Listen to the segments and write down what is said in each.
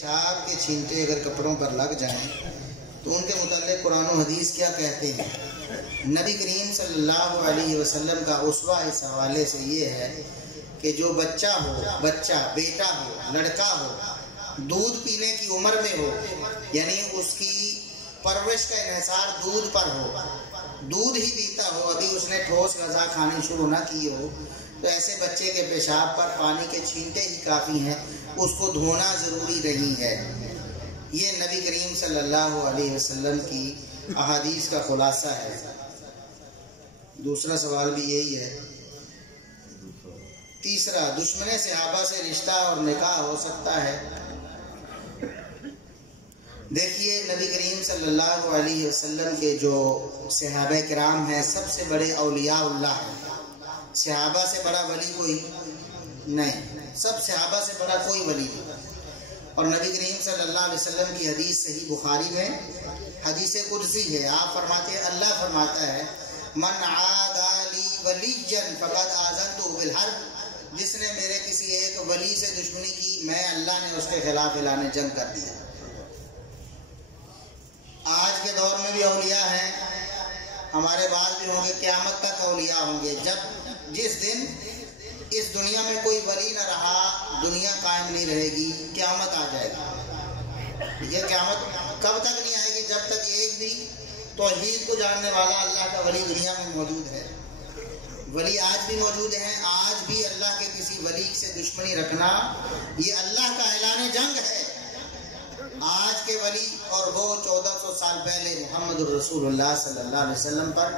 پیشاب کے چھینٹے اگر کپڑوں پر لگ جائیں تو ان کے متعلق قرآن و حدیث کیا کہتے ہیں؟ نبی کریم صلی اللہ علیہ وسلم کا اسوہ اس حوالے سے یہ ہے کہ جو بچہ ہو، بیٹا ہو، لڑکا ہو، دودھ پینے کی عمر میں ہو، یعنی اس کی پرورش کا انحصار دودھ پر ہو، دودھ ہی پیتا ہو، ابھی اس نے ٹھوس غذا کھانی شروع نہ کی ہو، تو ایسے بچے کے پیشاب پر پانی کے چھینٹے ہی کافی ہیں، اس کو دھونا ضروری نہیں ہے۔ یہ نبی کریم صلی اللہ علیہ وسلم کی احادیث کا خلاصہ ہے۔ دوسرا سوال بھی یہی ہے۔ تیسرا، دشمن صحابہ سے رشتہ اور نکاح ہو سکتا ہے؟ دیکھیے، نبی کریم صلی اللہ علیہ وسلم کے جو صحابہ کرام ہیں سب سے بڑے اولیاء اللہ ہیں۔ صحابہ سے بڑا ولی کوئی نہیں، سب صحابہ سے بڑا کوئی ولی نہیں۔ اور نبی کریم صلی اللہ علیہ وسلم کی حدیث صحیح بخاری میں حدیث قدسی ہے، آپ فرماتے ہیں، اللہ فرماتا ہے، من عادى لي وليا فقد آذنته بالحرب، جس نے میرے کسی ایک ولی سے دشمنی کی، میں اللہ نے اس کے خلاف اعلان جنگ کر دیا۔ آج کے دور میں بھی اولیاء ہیں، ہمارے بعد بھی ہوں گے، قیامت تک اولیاء ہوں گے۔ جس دن اس دنیا میں کوئی ولی نہ رہا، دنیا قائم نہیں رہے گی، قیامت آ جائے گی۔ یہ قیامت کب تک نہیں آئے گی؟ جب تک ایک بھی توحید کو جاننے والا اللہ کا ولی دنیا میں موجود ہے۔ ولی آج بھی موجود ہیں، آج بھی اللہ کے کسی ولی سے دشمنی رکھنا یہ اللہ کا اعلان جنگ ہے۔ آج کے ولی اور وہ 1400 سال پہلے محمد الرسول اللہ صلی اللہ علیہ وسلم پر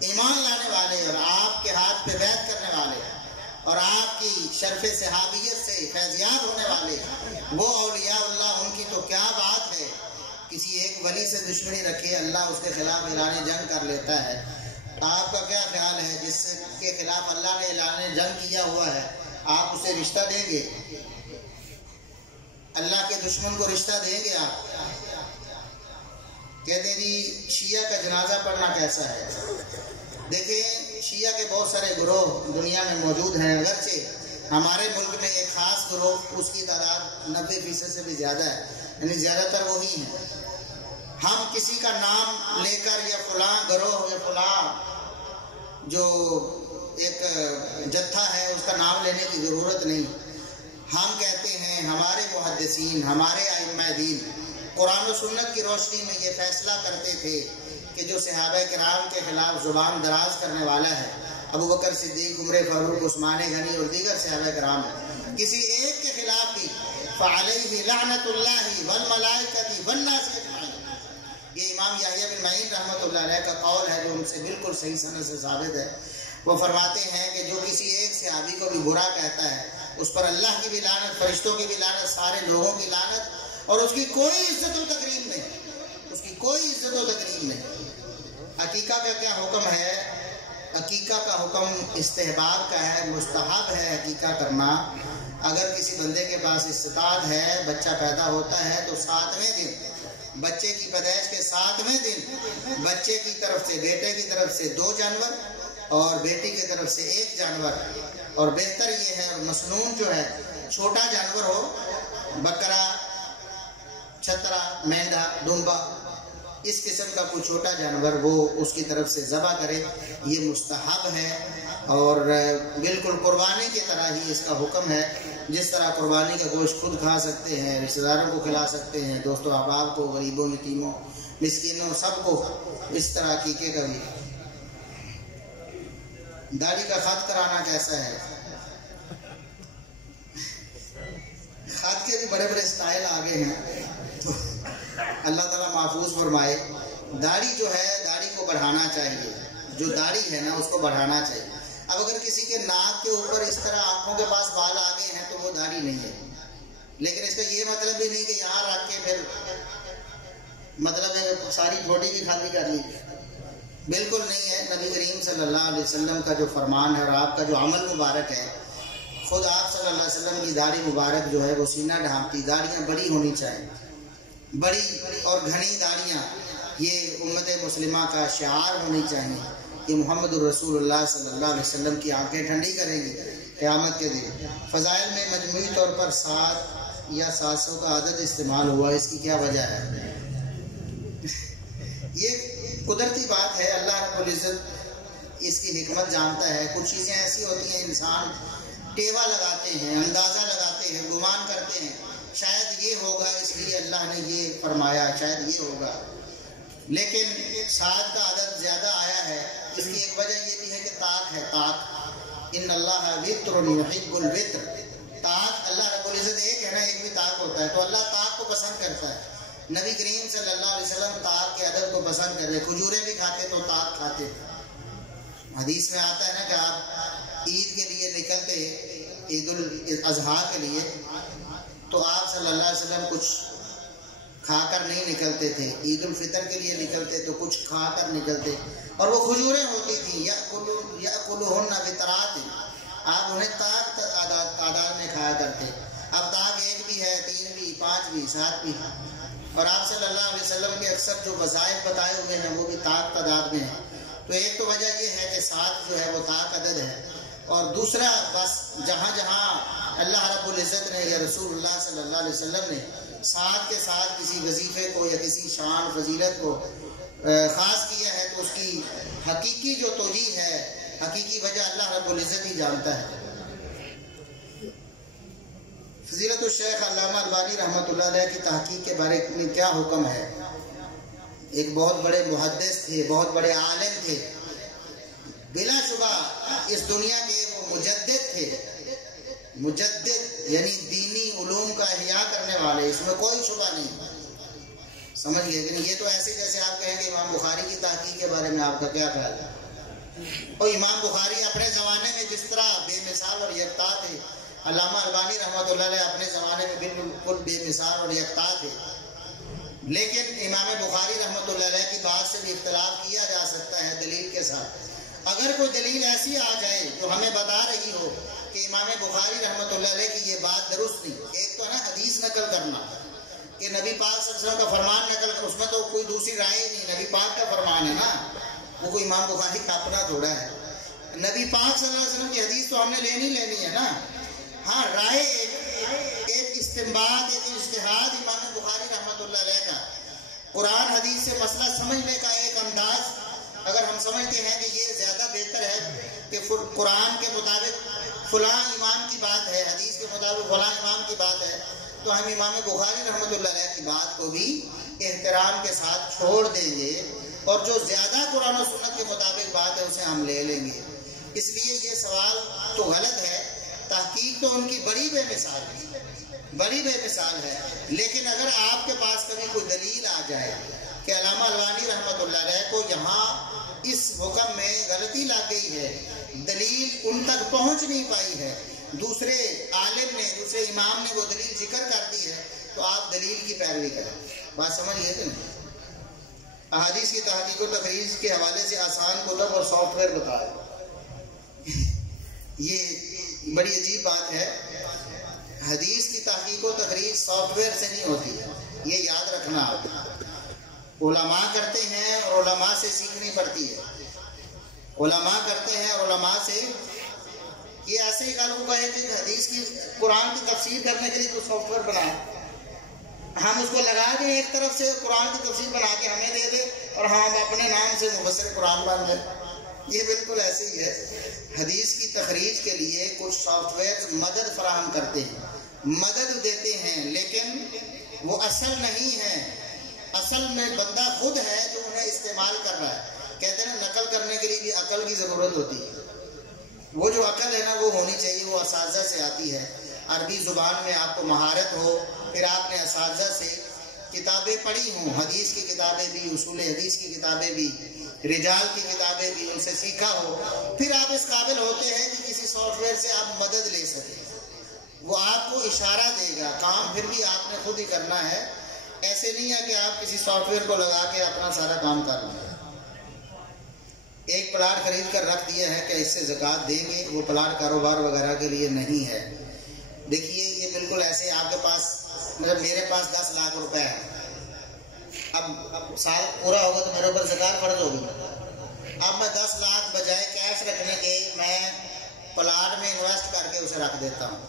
ایمان لانے والے اور آپ کے ہاتھ پہ بیعت کرنے والے اور آپ کی شرف صحابیت سے فیضیاب ہونے والے، وہ اولیاء اللہ، ان کی تو کیا بات ہے۔ کسی ایک ولی سے دشمنی رکھے، اللہ اس کے خلاف اعلان جنگ کر لیتا ہے۔ آپ کا کیا خیال ہے، جس کے خلاف اللہ نے اعلان جنگ کیا ہوا ہے، آپ اسے رشتہ دیں گے؟ اللہ کے دشمن کو رشتہ دیں گے آپ؟ کہتے ہیں جی شیعہ کا جنازہ پڑھنا کیسا ہے؟ دیکھیں، شیعہ کے بہت سارے گروہ دنیا میں موجود ہیں، اگرچہ ہمارے ملک میں ایک خاص گروہ، اس کی تعداد 90% سے بھی زیادہ ہے، یعنی زیادہ تر وہی ہیں۔ ہم کسی کا نام لے کر یا فلاں گروہ یا فلاں جو ایک جتھا ہے اس کا نام لینے کی ضرورت نہیں۔ ہم کہتے ہیں ہمارے محدثین، ہمارے ائمہ دین قرآن و سنت کی روشنی میں یہ فیصلہ کرتے تھے کہ جو صحابہ کرام کے خلاف زبان دراز کرنے والا ہے، ابو بکر صدیق، عمر فاروق، عثمان غنی اور دیگر صحابہ کرام، کسی ایک کے خلاف بھی فعلیہ لعنت اللہ والملائکۃ والناس اجمعین، یہ امام یحییٰ بن معین رحمۃ اللہ علیہ کا قول ہے جو ان سے بالکل صحیح سند سے ثابت ہے۔ وہ فرماتے ہیں کہ جو کسی ایک صحابی کو بھی برا کہتا ہے، اس پر اللہ کی بھی لعنت، فرشتوں کی بھی لعنت، سارے لوگوں کی لعنت، اور اس کی کوئی عزت و تکریم نہیں، اس کی کوئی عزت و تکریم نہیں۔ عقیقہ کا کیا حکم ہے؟ عقیقہ کا حکم استحباب کا ہے، مستحب ہے عقیقہ کرنا۔ اگر کسی بندے کے پاس استطاعت ہے، بچہ پیدا ہوتا ہے تو 7ویں دن، بچے کی پیدائش کے 7ویں دن، بچے کی طرف سے، بیٹے کی طرف سے 2 جانور اور بیٹی کی طرف سے 1 جانور، اور بہتر یہ ہے، اور مسنون جو ہے چھوٹا جانور ہو، بکرا، چھترا، مینڈا، دمبا، اس قسم کا کوئی چھوٹا جانور وہ اس کی طرف سے ذبح کرے، یہ مستحب ہے، اور بالکل قربانی کی طرح ہی اس کا حکم ہے۔ جس طرح قربانی کا گوشت خود کھا سکتے ہیں، رشتہ داروں کو کھلا سکتے ہیں، دوستوں احباب کو، غریبوں، یتیموں، مسکینوں، سب کو، اس طرح عقیقے کا بھی۔ داڑھی کا خط کرانا کیسا ہے؟ خط کے بھی بڑے بڑے سٹائل آگے ہیں، تو اللہ تعالیٰ محفوظ فرمائے۔ داڑھی جو ہے، داڑھی کو بڑھانا چاہیے، جو داڑھی ہے نا اس کو بڑھانا چاہیے۔ اب اگر کسی کے ناک کے اوپر اس طرح آنکھوں کے پاس بال آگے ہیں تو وہ داڑھی نہیں ہے، لیکن اس کا یہ مطلب بھی نہیں کہ یہاں رکھ کے پھر مطلب ہے ساری بوڈی بھی خالی کر لی، بالکل نہیں ہے۔ نبی کریم صلی اللہ علیہ وسلم کا جو فرمان ہے اور آپ کا جو عمل مبارک ہے، خود آپ صلی اللہ علیہ وسلم کی داڑھی مبارک جو ہے وہ سینہ ڈھانپتی، داڑیاں بڑی ہونی چاہیے، بڑی اور گھنی داڑیاں، یہ امت مسلمہ کا شعار ہونی چاہیے۔ یہ محمد الرسول اللہ صلی اللہ علیہ وسلم کی آنکھیں ٹھنڈی کریں گی قیامت کے دن۔ فضائل میں مجموعی طور پر 7 یا 700 کا عدد استعمال ہوا، اس کی کیا وجہ ہے؟ یہ قدرتی بات ہے، اللہ رب العزت اس کی حکمت جانتا ہے۔ کچھ چیزیں ایسی ہوتی ہیں انسان ٹیوا لگاتے ہیں، اندازہ لگاتے ہیں، گمان کرتے ہیں شاید یہ ہوگا اس لیے اللہ نے یہ فرمایا، شاید یہ ہوگا، لیکن 7 کا عدد زیادہ آیا ہے۔ اس کی ایک وجہ یہ بھی ہے کہ طاق ہے، طاق، ان اللہ وتر یحب الوتر، طاق اللہ رب العزت ایک ہے نا، ایک بھی طاق ہوتا ہے، تو اللہ طاق کو پسند کرتا ہے۔ نبی کریم صلی اللہ علیہ وسلم طاق کے عدد کو پسند کرتے، کھجوریں بھی کھاتے تو طاق کھاتے۔ حدیث میں آتا ہے نا کہ آپ عید کے لیے نکلتے، عید الاضحیٰ کے لیے، تو آپ صلی اللہ علیہ وسلم کچھ کھا کر نہیں نکلتے تھے، عید الفطر کے لیے نکلتے تو کچھ کھا کر نکلتے، اور وہ کھجوریں ہوتی تھیں یأکلہن بترات، آپ انہیں طاق تعداد میں کھایا کرتے۔ اب طاق 1 بھی ہے، 3 بھی، 5 بھی، 7 بھی، اور آپ صلی اللہ علیہ وسلم کے اکثر جو وظائف بتائے ہوئے ہیں وہ بھی طاق تعداد میں ہیں۔ تو ایک تو وجہ یہ ہے کہ 7 جو ہے وہ طاق عدد ہے، اور دوسرا بس جہاں جہاں اللہ رب العزت نے یا رسول اللہ صلی اللہ علیہ وسلم نے 7 کے ساتھ کسی وظیفے کو یا کسی شان فضیلت کو خاص کیا ہے تو اس کی حقیقی جو توجیہ ہے، حقیقی وجہ اللہ رب العزت ہی جانتا ہے۔ فضیلت الشیخ علامہ البانی رحمۃ اللہ علیہ کی تحقیق کے بارے میں کیا حکم ہے؟ ایک بہت بڑے محدث تھے، بہت بڑے عالم تھے، بلا شبہ اس دنیا کے وہ مجدد تھے، مجدد یعنی دینی علوم کا احیاء کرنے والے، اس میں کوئی شبہ نہیں، سمجھ گئے؟ لیکن یہ تو ایسے جیسے آپ کہیں کہ امام بخاری کی تحقیق کے بارے میں آپ کا کیا خیال ہے؟ اور امام بخاری اپنے زمانے میں جس طرح بے مثال اور یکتا تھے، علامہ البانی رحمۃ اللہ علیہ اپنے زمانے میں بالکل بے مثال اور یکتا تھے، لیکن امام بخاری رحمۃ اللہ علیہ کی بات سے بھی اختلاف کیا جا سکتا ہے دلیل کے ساتھ۔ اگر کوئی دلیل ایسی آ جائے جو ہمیں بتا رہی ہو کہ امام بخاری رحمۃ اللہ علیہ کی یہ بات درست نہیں، ایک تو ہے نا حدیث نقل کرنا کہ نبی پاک صلی اللہ علیہ وسلم کا فرمان نقل کر، اس میں تو کوئی دوسری رائے ہی نہیں، نبی پاک کا فرمان ہے نا، وہ کوئی امام بخاری کا اپنا تھوڑا ہے، نبی پاک صلی اللہ علیہ وسلم کی حدیث تو ہم نے لینی ہے نا۔ ہاں رائے ایک استنباط، ایک اجتہاد امام بخاری رحمۃ اللہ علیہ کا، قرآن حدیث سے مسئلہ سمجھنے کا ایک انداز، اگر ہم سمجھتے ہیں کہ یہ زیادہ بہتر ہے کہ قرآن کے مطابق فلاں امام کی بات ہے، حدیث کے مطابق فلاں امام کی بات ہے، تو ہم امام بخاری رحمۃ اللہ علیہ کی بات کو بھی احترام کے ساتھ چھوڑ دیں گے، اور جو زیادہ قرآن و سنت کے مطابق بات ہے اسے ہم لے لیں گے۔ اس لیے یہ سوال تو غلط ہے، تحقیق تو ان کی بڑی بے مثال ہے، لیکن اگر آپ کے پاس کبھی کوئی دلیل آ جائے کہ علامہ البانی رحمۃ اللہ علیہ کو یہاں اس حکم میں غلطی لگ گئی ہے، دلیل ان تک پہنچ نہیں پائی ہے، دوسرے عالم نے، دوسرے امام نے وہ دلیل ذکر کر دی ہے، تو آپ دلیل کی پیروی کریں۔ بات سمجھیے کہ نہیں؟ احادیث کی تحقیق و تخریج کے حوالے سے آسان کتب اور سافٹ ویئر بتائے، یہ بڑی عجیب بات ہے۔ حدیث کی تحقیق و تخریج سافٹ ویئر سے نہیں ہوتی ہے، یہ یاد رکھنا آپ، علماء کرتے ہیں اور علماء سے سیکھنی پڑتی ہے، علماء کرتے ہیں اور علماء سے، یہ ایسے ہی کل ہوگا ہے کہ حدیث کی قرآن کی تفسیر کرنے کے لیے تو سافٹ ویئر بنا، ہم اس کو لگا دیں ایک طرف سے، قرآن کی تفسیر بنا کے ہمیں دے دیں اور ہم اپنے نام سے مفسر قرآن بن جائیں، یہ بالکل ایسے ہی ہے۔ حدیث کی تخریج کے لیے کچھ سافٹ ویئر مدد فراہم کرتے ہیں، مدد دیتے ہیں، لیکن وہ اصل نہیں ہے، اصل میں بندہ خود ہے جو انہیں استعمال کر رہا ہے۔ کہتے ہیں نقل کرنے کے لیے بھی عقل کی ضرورت ہوتی ہے، وہ جو عقل ہے نا وہ ہونی چاہیے، وہ اساتذہ سے آتی ہے، عربی زبان میں آپ کو مہارت ہو، پھر آپ نے اساتذہ سے کتابیں پڑھی ہوں، حدیث کی کتابیں بھی، اصول حدیث کی کتابیں بھی، رجال کی کتابیں بھی، ان سے سیکھا ہو، پھر آپ اس قابل ہوتے ہیں کہ کسی سافٹ ویئر سے آپ مدد لے سکیں، وہ آپ کو اشارہ دے گا، کام پھر بھی آپ نے خود ہی کرنا ہے، ایسے نہیں ہے کہ آپ کسی سافٹ ویئر کو لگا کے اپنا سارا کام کر لیں۔ ایک پلاٹ خرید کر رکھ دیا ہے کہ اس سے زکوٰۃ دیں گے، وہ پلاٹ کاروبار وغیرہ کے لیے نہیں ہے۔ دیکھیے یہ بالکل ایسے آپ کے پاس، مطلب میرے پاس 10 لاکھ روپے ہے، اب سال پورا ہوگا تو میرے اوپر زکوٰۃ فرض ہوگی، اب میں 10 لاکھ بجائے کیش رکھنے کے میں پلاٹ میں انویسٹ کر کے اسے رکھ دیتا ہوں،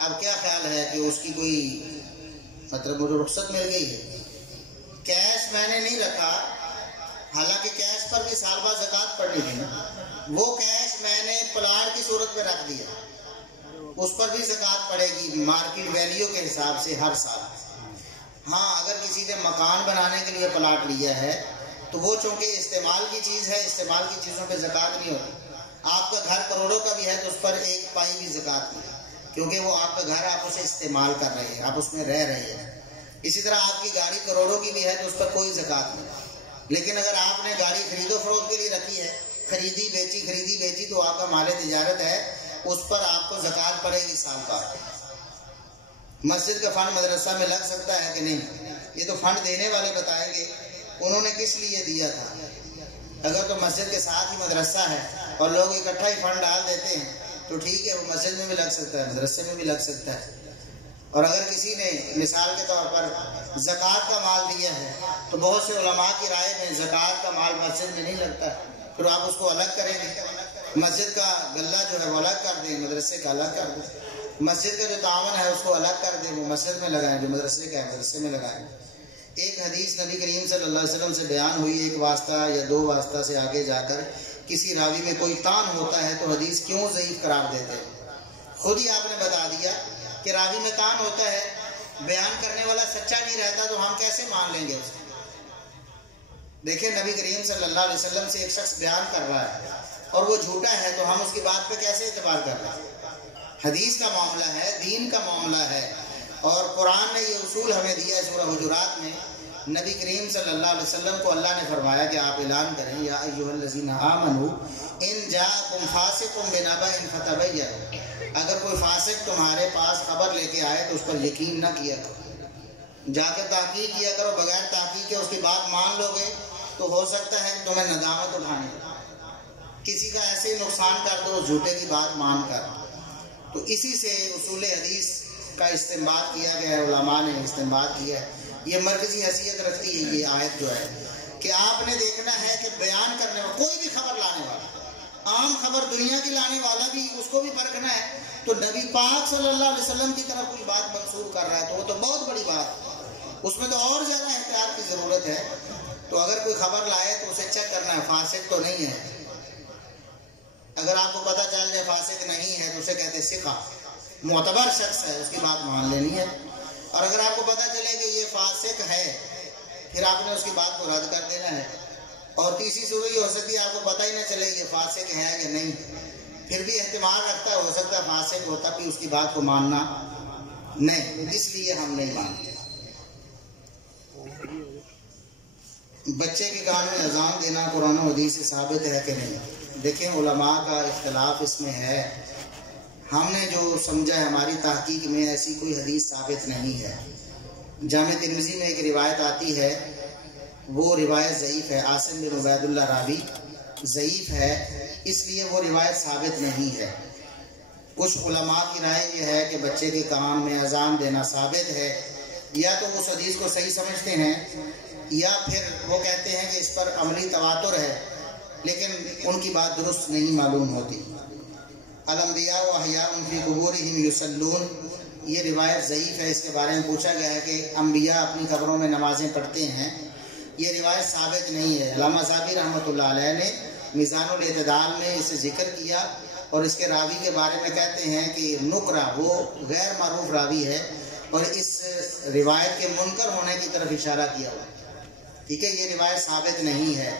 اب کیا خیال ہے کہ اس کی کوئی مطلب مجھے رخصت مل گئی ہے؟ کیش میں نے نہیں رکھا، حالانکہ کیش پر بھی سال بعد زکوٰۃ پڑنی تھی نا، وہ کیش میں نے پلاٹ کی صورت میں رکھ دیا، اس پر بھی زکوٰۃ پڑے گی مارکیٹ ویلیو کے حساب سے ہر سال۔ ہاں اگر کسی نے مکان بنانے کے لیے پلاٹ لیا ہے تو وہ چونکہ استعمال کی چیز ہے، استعمال کی چیزوں پہ زکوٰۃ نہیں ہوتی۔ آپ کا گھر کروڑوں کا بھی ہے تو اس پر ایک پائی بھی زکوٰۃ نہیں، کیونکہ وہ آپ کا گھر، آپ اسے استعمال کر رہے ہیں، آپ اس میں رہ رہے ہیں۔ اسی طرح آپ کی گاڑی کروڑوں کی بھی ہے تو اس پر کوئی زکوٰۃ نہیں، لیکن اگر آپ نے گاڑی خرید و فروخت کے لیے رکھی ہے، خریدی بیچی تو آپ کا مال تجارت ہے، اس پر آپ کو زکوٰۃ پڑے گی سال بعد۔ مسجد کا فنڈ مدرسہ میں لگ سکتا ہے کہ نہیں؟ یہ تو فنڈ دینے والے بتائیں گے انہوں نے کس لیے دیا تھا۔ اگر تو مسجد کے ساتھ ہی مدرسہ ہے اور لوگ اکٹھا ہی فنڈ ڈال دیتے ہیں تو ٹھیک ہے، وہ مسجد میں بھی لگ سکتا ہے، مدرسے میں بھی لگ سکتا ہے۔ اور اگر کسی نے مثال کے طور پر زکوٰۃ کا مال دیا ہے تو بہت سے علماء کی رائے میں زکوٰۃ کا مال مسجد میں نہیں لگتا، پھر آپ اس کو الگ کریں گے، مسجد کا غلہ جو ہے وہ الگ کر دیں، مدرسے کا الگ کر دیں، مسجد کا جو تعاون ہے اس کو الگ کر دیں، وہ مسجد میں لگائیں، جو مدرسے کا ہے مدرسے میں لگائیں۔ ایک حدیث نبی کریم صلی اللہ علیہ وسلم سے بیان ہوئی، ایک واسطہ یا دو واسطہ سے آگے جا کر کسی راوی میں کوئی تان ہوتا ہے تو حدیث کیوں ضعیف قرار دیتے ہیں؟ خود ہی آپ نے بتا دیا کہ راوی میں تان ہوتا ہے، بیان کرنے والا سچا نہیں رہتا تو ہم کیسے مان لیں گے اس کو؟ دیکھیں نبی کریم صلی اللہ علیہ وسلم سے ایک شخص بیان کر رہا ہے اور وہ جھوٹا ہے تو ہم اس کی بات پہ کیسے اعتبار کر رہے ہیں؟ حدیث کا معاملہ ہے، دین کا معاملہ ہے، اور قرآن نے یہ اصول ہمیں دیا ہے۔ سورہ حجرات میں نبی کریم صلی اللہ علیہ وسلم کو اللہ نے فرمایا کہ آپ اعلان کریں، یا ایھا الذین آمنوا ان جاءکم فاسق بنبأ فتبینوا، اگر کوئی فاسق تمہارے پاس خبر لے کے آئے تو اس پر یقین نہ کیا کرو، جا کے تحقیق کیا کرو، بغیر تحقیق کے اس کی بات مان لو گے تو ہو سکتا ہے کہ تمہیں ندامت اٹھانی پڑے، کسی کا ایسے ہی نقصان کر دو جھوٹے کی بات مان کر۔ تو اسی سے اصول حدیث کا استنباط کیا گیا ہے، علماء نے استنباط کیا ہے۔ یہ مرکزی حیثیت رکھتی ہے یہ آیت جو ہے کہ آپ نے دیکھنا ہے کہ بیان کرنے والا، کوئی بھی خبر لانے والا، عام خبر دنیا کی لانے والا بھی، اس کو بھی پرکھنا ہے، تو نبی پاک صلی اللہ علیہ وسلم کی طرف کوئی بات منسوب کر رہا ہے تو وہ تو بہت بڑی بات ہے، اس میں تو اور زیادہ احتیاط کی ضرورت ہے۔ تو اگر کوئی خبر لائے تو اسے چیک کرنا ہے فاسق تو نہیں ہے۔ اگر آپ کو پتہ چل جائے فاسق نہیں ہے تو اسے کہتے ہیں ثقہ، معتبر شخص ہے، اس کی بات مان لینی ہے۔ اور اگر آپ کو پتہ چلے کہ یہ فاسق ہے پھر آپ نے اس کی بات کو رد کر دینا ہے۔ اور تیسری صورت یہ ہو سکتی ہے آپ کو پتہ ہی نہ چلے یہ فاسق ہے یا نہیں، پھر بھی احتمال رکھتا ہے ہو سکتا ہے فاسق ہوتا بھی اس کی بات کو ماننا نہیں، اس لیے ہم نہیں مانتے۔ بچے کے کان میں اذان دینا قرآن و حدیث سے ثابت ہے کہ نہیں؟ دیکھیں علماء کا اختلاف اس میں ہے، ہم نے جو سمجھا ہے ہماری تحقیق میں ایسی کوئی حدیث ثابت نہیں ہے۔ جامع ترمذی میں ایک روایت آتی ہے، وہ روایت ضعیف ہے، عاصم بن عبید اللہ راوی ضعیف ہے، اس لیے وہ روایت ثابت نہیں ہے۔ کچھ علماء کی رائے یہ ہے کہ بچے کے کان میں اذان دینا ثابت ہے، یا تو اس حدیث کو صحیح سمجھتے ہیں یا پھر وہ کہتے ہیں کہ اس پر عملی تواتر ہے لیکن ان کی بات درست نہیں معلوم ہوتی۔ الانبیاء احیاء فی قبورہم یصلون، یہ روایت ضعیف ہے، اس کے بارے میں پوچھا گیا ہے کہ انبیاء اپنی قبروں میں نمازیں پڑھتے ہیں، یہ روایت ثابت نہیں ہے۔ علامہ ذہبی رحمۃ اللہ علیہ نے میزان الاعتدال میں اسے ذکر کیا اور اس کے راوی کے بارے میں کہتے ہیں کہ نقرہ، وہ غیر معروف راوی ہے اور اس روایت کے منکر ہونے کی طرف اشارہ کیا ہوا۔ ٹھیک ہے، یہ روایت ثابت نہیں ہے۔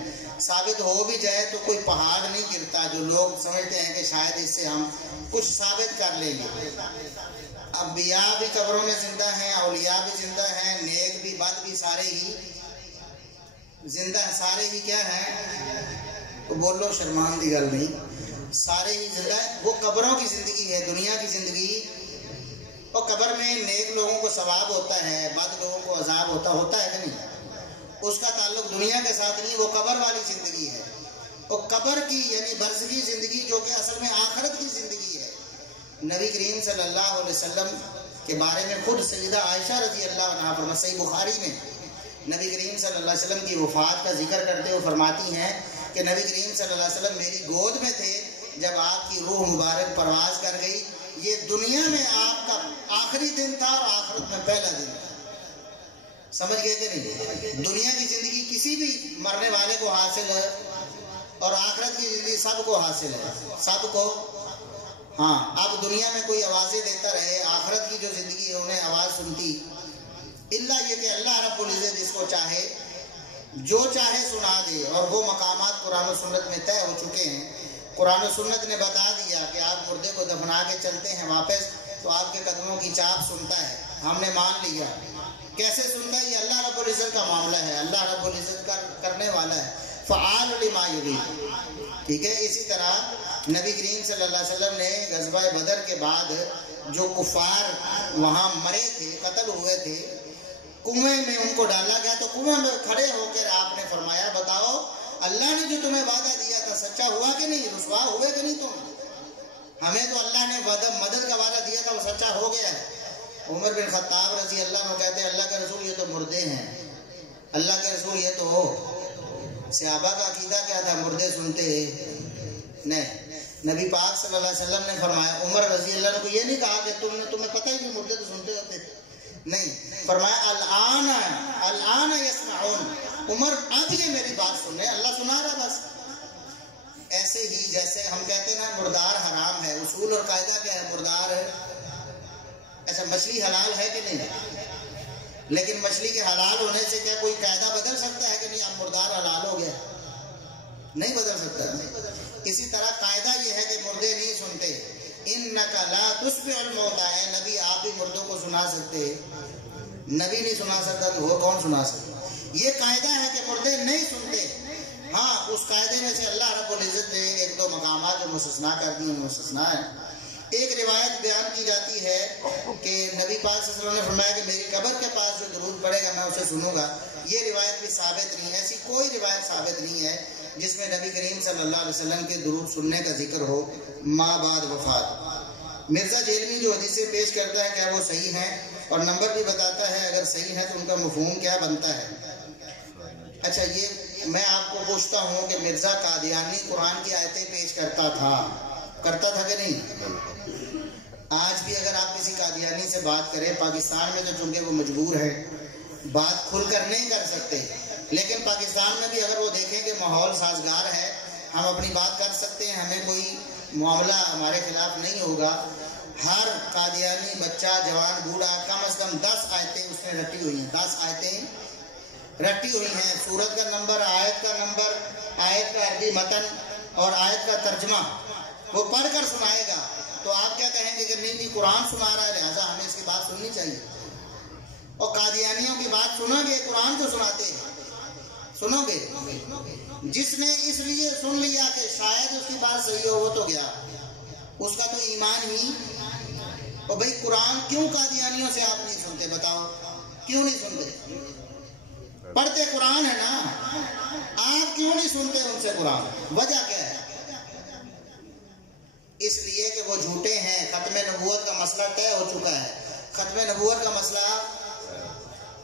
ثابت ہو بھی جائے تو کوئی پہاڑ نہیں گرتا جو لوگ سمجھتے ہیں کہ شاید اس سے ہم کچھ ثابت کر لیں گے۔ انبیاء بھی قبروں میں زندہ ہیں، اولیاء بھی زندہ ہیں، نیک بھی بد بھی سارے ہی زندہ ہیں، سارے ہی کیا ہیں؟ تو بولو، شرمان دی گل نہیں، سارے ہی زندہ ہیں۔ وہ قبروں کی زندگی ہے، دنیا کی زندگی، اور قبر میں نیک لوگوں کو ثواب ہوتا ہے، بد لوگوں کو عذاب ہوتا ہے کہ نہیں؟ اس کا تعلق دنیا کے ساتھ نہیں، وہ قبر والی زندگی ہے، اور قبر کی یعنی برزخی زندگی جو کہ اصل میں آخرت کی زندگی ہے۔ نبی کریم صلی اللہ علیہ وسلم کے بارے میں خود سیدہ عائشہ رضی اللہ عنہا فرماتی، صحیح بخاری میں نبی کریم صلی اللہ علیہ وسلم کی وفات کا ذکر کرتے ہوئے فرماتی ہیں کہ نبی کریم صلی اللہ علیہ وسلم میری گود میں تھے جب آپ کی روح مبارک پرواز کر گئی یہ دنیا میں آپ کا آخری دن تھا اور آخرت میں پہلا دن تھا. سمجھ گئے کہ نہیں؟ دنیا کی زندگی کسی بھی مرنے والے کو حاصل ہے اور آخرت کی زندگی سب کو حاصل ہے، سب کو. ہاں، اب دنیا میں کوئی آوازیں دیتا رہے، آخرت کی جو زندگی ہے انہیں آواز سنتی، اللہ یہ کہ اللہ رب العزت جس کو چاہے جو چاہے سنا دے. اور وہ مقامات قرآن و سنت میں طے ہو چکے ہیں. قرآن و سنت نے بتا دیا کہ آپ مردے کو دفنا کے چلتے ہیں واپس تو آپ کے قدموں کی چاپ سنتا ہے. ہم نے مان لیا. کیسے سنتا ہے؟ یہ اللہ رب العزت کا معاملہ ہے، اللہ رب العزت کا کرنے والا ہے. فعال لما یرید. ٹھیک ہے. اسی طرح نبی کریم صلی اللہ علیہ وسلم نے غزوہ بدر کے بعد جو کفار وہاں مرے تھے، قتل ہوئے تھے، کنویں میں ان کو ڈالا گیا تو کنویں میں کھڑے ہو کر آپ نے فرمایا بتاؤ اللہ نے جو تمہیں وعدہ دیا تھا سچا ہوا کہ نہیں؟ رسوا ہوئے کہ نہیں تم؟ ہمیں تو اللہ نے مدد کا وعدہ دیا تھا وہ سچا ہو گیا ہے. عمر بن خطاب رضی اللہ عنہ کہتے ہیں اللہ کے رسول یہ تو مردے ہیں. اللہ کے رسول یہ تو ہو. صحابہ کا عقیدہ کیا تھا؟ مردے سنتے نہیں. نبی پاک صلی اللہ علیہ وسلم نے فرمایا، عمر رضی اللہ عنہ کو یہ نہیں کہا کہ تمہیں پتہ ہی نہیں مردے تو سنتے ہوتے تھے، نہیں. فرمایا الان یسمعون. عمر اب یہ میری بات سن رہے، اللہ سنا رہا بس. ایسے ہی جیسے ہم کہتے ہیں نا مردار حرام ہے، اصول اور قاعدہ کیا ہے؟ مردار ہے. اچھا مچھلی حلال ہے کہ نہیں؟ لیکن مچھلی کے حلال ہونے سے کیا کوئی قاعدہ بدل سکتا ہے کہ نہیں اب مردار حلال ہو گیا؟ نہیں بدل سکتا. اسی طرح قاعدہ یہ ہے کہ مردے نہیں سنتے. انک لا تسمع الموتى. ہے نبی آپ بھی مردوں کو سنا سکتے، نبی نہیں سنا سکتا تو وہ کون سنا سکتا؟ یہ قاعدہ ہے کہ مردے نہیں سنتے. ہاں اس قاعدے میں سے اللہ رب العزت نے ایک دو مقامات جو مستثنا کر دی ہیں، مستثنا ہے. ایک روایت بیان کی جاتی ہے کہ نبی پاک صلی اللہ علیہ وسلم نے فرمایا کہ میری قبر کے پاس جو درود پڑے گا میں اسے سنوں گا. یہ روایت بھی ثابت نہیں ہے، ایسی کوئی روایت ثابت نہیں ہے جس میں نبی کریم صلی اللہ علیہ وسلم کے درود سننے کا ذکر ہو ما بعد وفات. مرزا جیلوی جو حدیثیں پیش کرتا ہے کیا وہ صحیح ہیں اور نمبر بھی بتاتا ہے، اگر صحیح ہے تو ان کا مفہوم کیا بنتا ہے. اچھا یہ میں آپ کو پوچھتا ہوں کہ مرزا قادیانی قرآن کی آیتیں پیش کرتا تھا کہ نہیں؟ آج بھی اگر آپ کسی قادیانی سے بات کریں، پاکستان میں تو چونکہ وہ مجبور ہے بات کھل کر نہیں کر سکتے، لیکن پاکستان میں بھی اگر وہ دیکھیں کہ ماحول سازگار ہے ہم اپنی بات کر سکتے ہیں، ہمیں کوئی معاملہ ہمارے خلاف نہیں ہوگا. ہر قادیانی بچہ جوان بوڑھا کم از کم 10 آیتیں اس نے رٹی ہوئی ہیں، 10 آیتیں رٹی ہوئی ہیں. سورت کا نمبر، آیت کا نمبر، آیت کا عربی متن اور آیت کا ترجمہ وہ پڑھ کر سنائے گا. تو آپ کیا کہیں گے کہ نہیں قرآن سنا رہا ہے لہٰذا ہمیں اس کی بات سننی چاہیے. اور قادیانیوں کی بات سنو گے؟ قرآن تو سناتے ہیں، سنو گے؟ جس نے اس لیے سن لیا کہ شاید اس کی بات صحیح ہو وہ تو گیا، اس کا تو ایمان ہی. اور بھائی قرآن کیوں قادیانیوں سے آپ نہیں سنتے؟ بتاؤ کیوں نہیں سنتے؟ پڑھتے قرآن ہے نا، آپ کیوں نہیں سنتے ان سے قرآن؟ وجہ کیا ہے؟ اس لیے کہ وہ جھوٹے ہیں. ختم نبوت کا مسئلہ طے ہو چکا ہے، ختم نبوت کا مسئلہ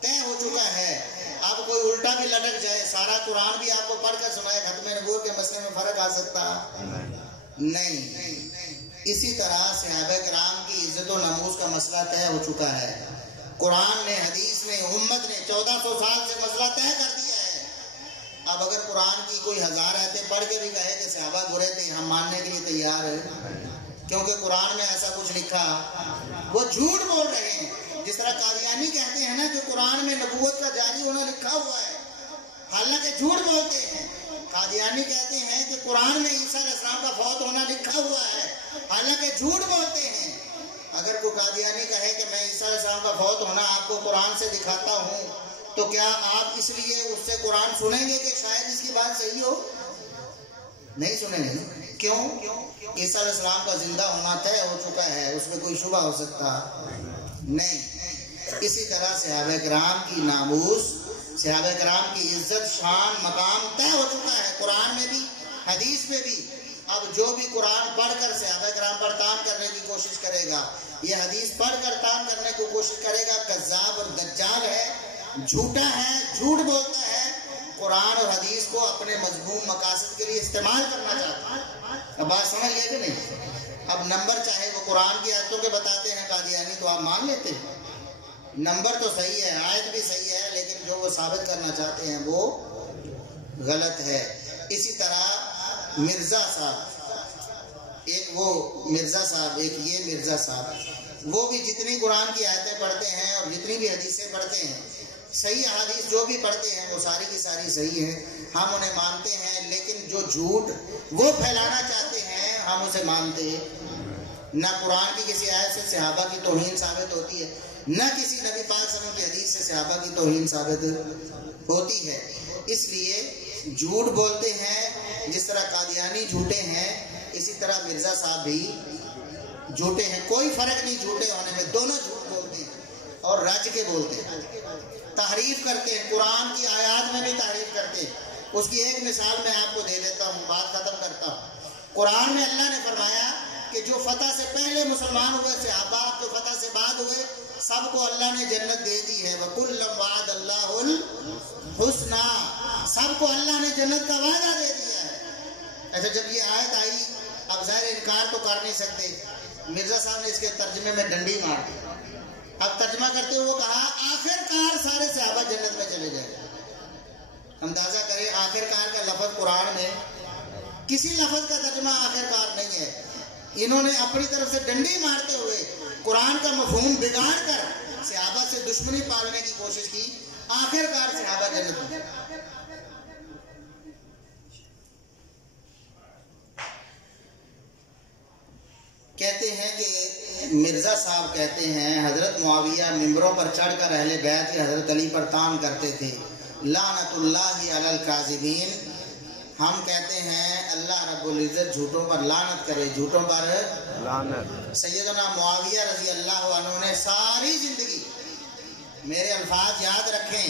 طے ہو چکا ہے. اب کوئی الٹا بھی لٹک جائے، سارا قرآن بھی آپ کو پڑھ کر سنائے، ختم نبوت کے مسئلے میں فرق آ سکتا نہیں. اسی طرح صحابہ کرام کی عزت و ناموس کا مسئلہ طے ہو چکا ہے. قرآن نے، حدیث نے، امت نے 1400 سال سے مسئلہ طے کر دیا ہے. اب اگر قرآن کی کوئی 1000 آیتیں پڑھ کے بھی کہے کہ صحابہ برے تھے، ہم ماننے کے لیے تیار ہیں، کیونکہ قرآن میں ایسا کچھ لکھا. وہ جھوٹ بول رہے ہیں. جس طرح قادیانی کہتے ہیں نا کہ قرآن میں نبوت کا جاری ہونا لکھا ہوا ہے، حالانکہ جھوٹ بولتے ہیں. قادیانی کہتے ہیں کہ قرآن میں عیسیٰ علیہ السلام کا فوت ہونا لکھا ہوا ہے، حالانکہ جھوٹ بولتے ہیں. اگر کوئی قادیانی کہے کہ میں عیسیٰ علیہ السلام کا فوت ہونا آپ کو قرآن سے دکھاتا ہوں تو کیا آپ اس لیے اس سے قرآن سنیں گے کہ شاید اس کی بات صحیح ہو؟ نہیں سنیں گے. کیوں؟ عیسیٰ علیہ السلام کا زندہ ہونا طے ہو چکا ہے، اس میں کوئی شبہ ہو سکتا نہیں. اسی طرح صحابہ کرام کی ناموس، صحابہ کرام کی عزت، شان، مقام طے ہو چکا ہے قرآن میں بھی حدیث میں بھی. اب جو بھی قرآن پڑھ کر صحابہ کرام پر تان کرنے کی کوشش کرے گا، یہ حدیث پڑھ کر تان کرنے کی کوشش کرے گا، کذاب اور دجال ہے، جھوٹا ہے، جھوٹ بولتا ہے، قرآن اور حدیث کو اپنے مذموم مقاصد کے لیے استعمال کرنا چاہتا ہے. اب بات سمجھ گئے کہ نہیں؟ اب نمبر چاہے وہ قرآن کی آیتوں کے بتاتے ہیں قادیانی تو آپ مان لیتے ہیں، نمبر تو صحیح ہے، آیت بھی صحیح ہے، لیکن جو وہ ثابت کرنا چاہتے ہیں وہ غلط ہے۔ اسی طرح مرزا صاحب، ایک وہ مرزا صاحب، ایک یہ مرزا صاحب، وہ بھی جتنی قرآن کی آیتیں پڑھتے ہیں اور جتنی بھی حدیثیں پڑھتے ہیں، صحیح احادیث جو بھی پڑھتے ہیں وہ ساری کی ساری صحیح ہیں، ہم انہیں مانتے ہیں، لیکن جو جھوٹ وہ پھیلانا چاہتے ہیں ہم اسے مانتے ہیں۔ نہ قرآن کی کسی آیت سے صحابہ کی توہین ثابت ہوتی ہے، نہ کسی نبی پاک صلی اللہ علیہ وسلم کی حدیث سے صحابہ کی توہین ثابت ہوتی ہے۔ اس لیے جھوٹ بولتے ہیں، جس طرح قادیانی جھوٹے ہیں اسی طرح مرزا صاحب بھی جھوٹے ہیں، کوئی فرق نہیں جھوٹے ہونے میں، دونوں جھوٹ بولتے ہیں اور رج کے بولتے ہیں، تحریف کرتے ہیں، قرآن کی آیات میں بھی تحریف کرتے ہیں۔ اس کی ایک مثال میں آپ کو دے دیتا ہوں، بات ختم کرتا ہوں۔ قرآن میں اللہ نے فرمایا کہ جو فتح سے پہلے مسلمان ہوئے صحابہ، جو فتح سے بعد ہوئے، سب کو اللہ نے جنت دے دی ہے۔ وَكُلًّا وَعَدَ اللَّهُ الْحُسْنَى، سب کو اللہ نے جنت کا وعدہ دے دیا ہے۔ اچھا، جب یہ آیت آئی، اب ظاہر انکار تو کر نہیں سکتے، مرزا صاحب نے اس کے ترجمے میں ڈنڈی مار دی۔ اب ترجمہ کرتے ہوئے کہا آخر کار سارے صحابہ جنت میں چلے جائیں۔ اندازہ کریں، آخر کار کا لفظ قرآن میں کسی لفظ کا ترجمہ آخر کار نہیں ہے۔ انہوں نے اپنی طرف سے ڈنڈی مارتے ہوئے قرآن کا مفہوم بگاڑ کر صحابہ سے دشمنی پالنے کی کوشش کی، آخر کار صحابہ جنت میں۔ کہتے ہیں کہ مرزا صاحب کہتے ہیں حضرت معاویہ ممبروں پر چڑھ کر اہل بیت کے حضرت علی پر تان کرتے تھے، لعنت اللہ علی الکاذبین۔ ہم کہتے ہیں اللہ رب العزت جھوٹوں پر لعنت کرے، جھوٹوں پر لعنت۔ سیدنا معاویہ رضی اللہ عنہ نے ساری زندگی، میرے الفاظ یاد رکھیں،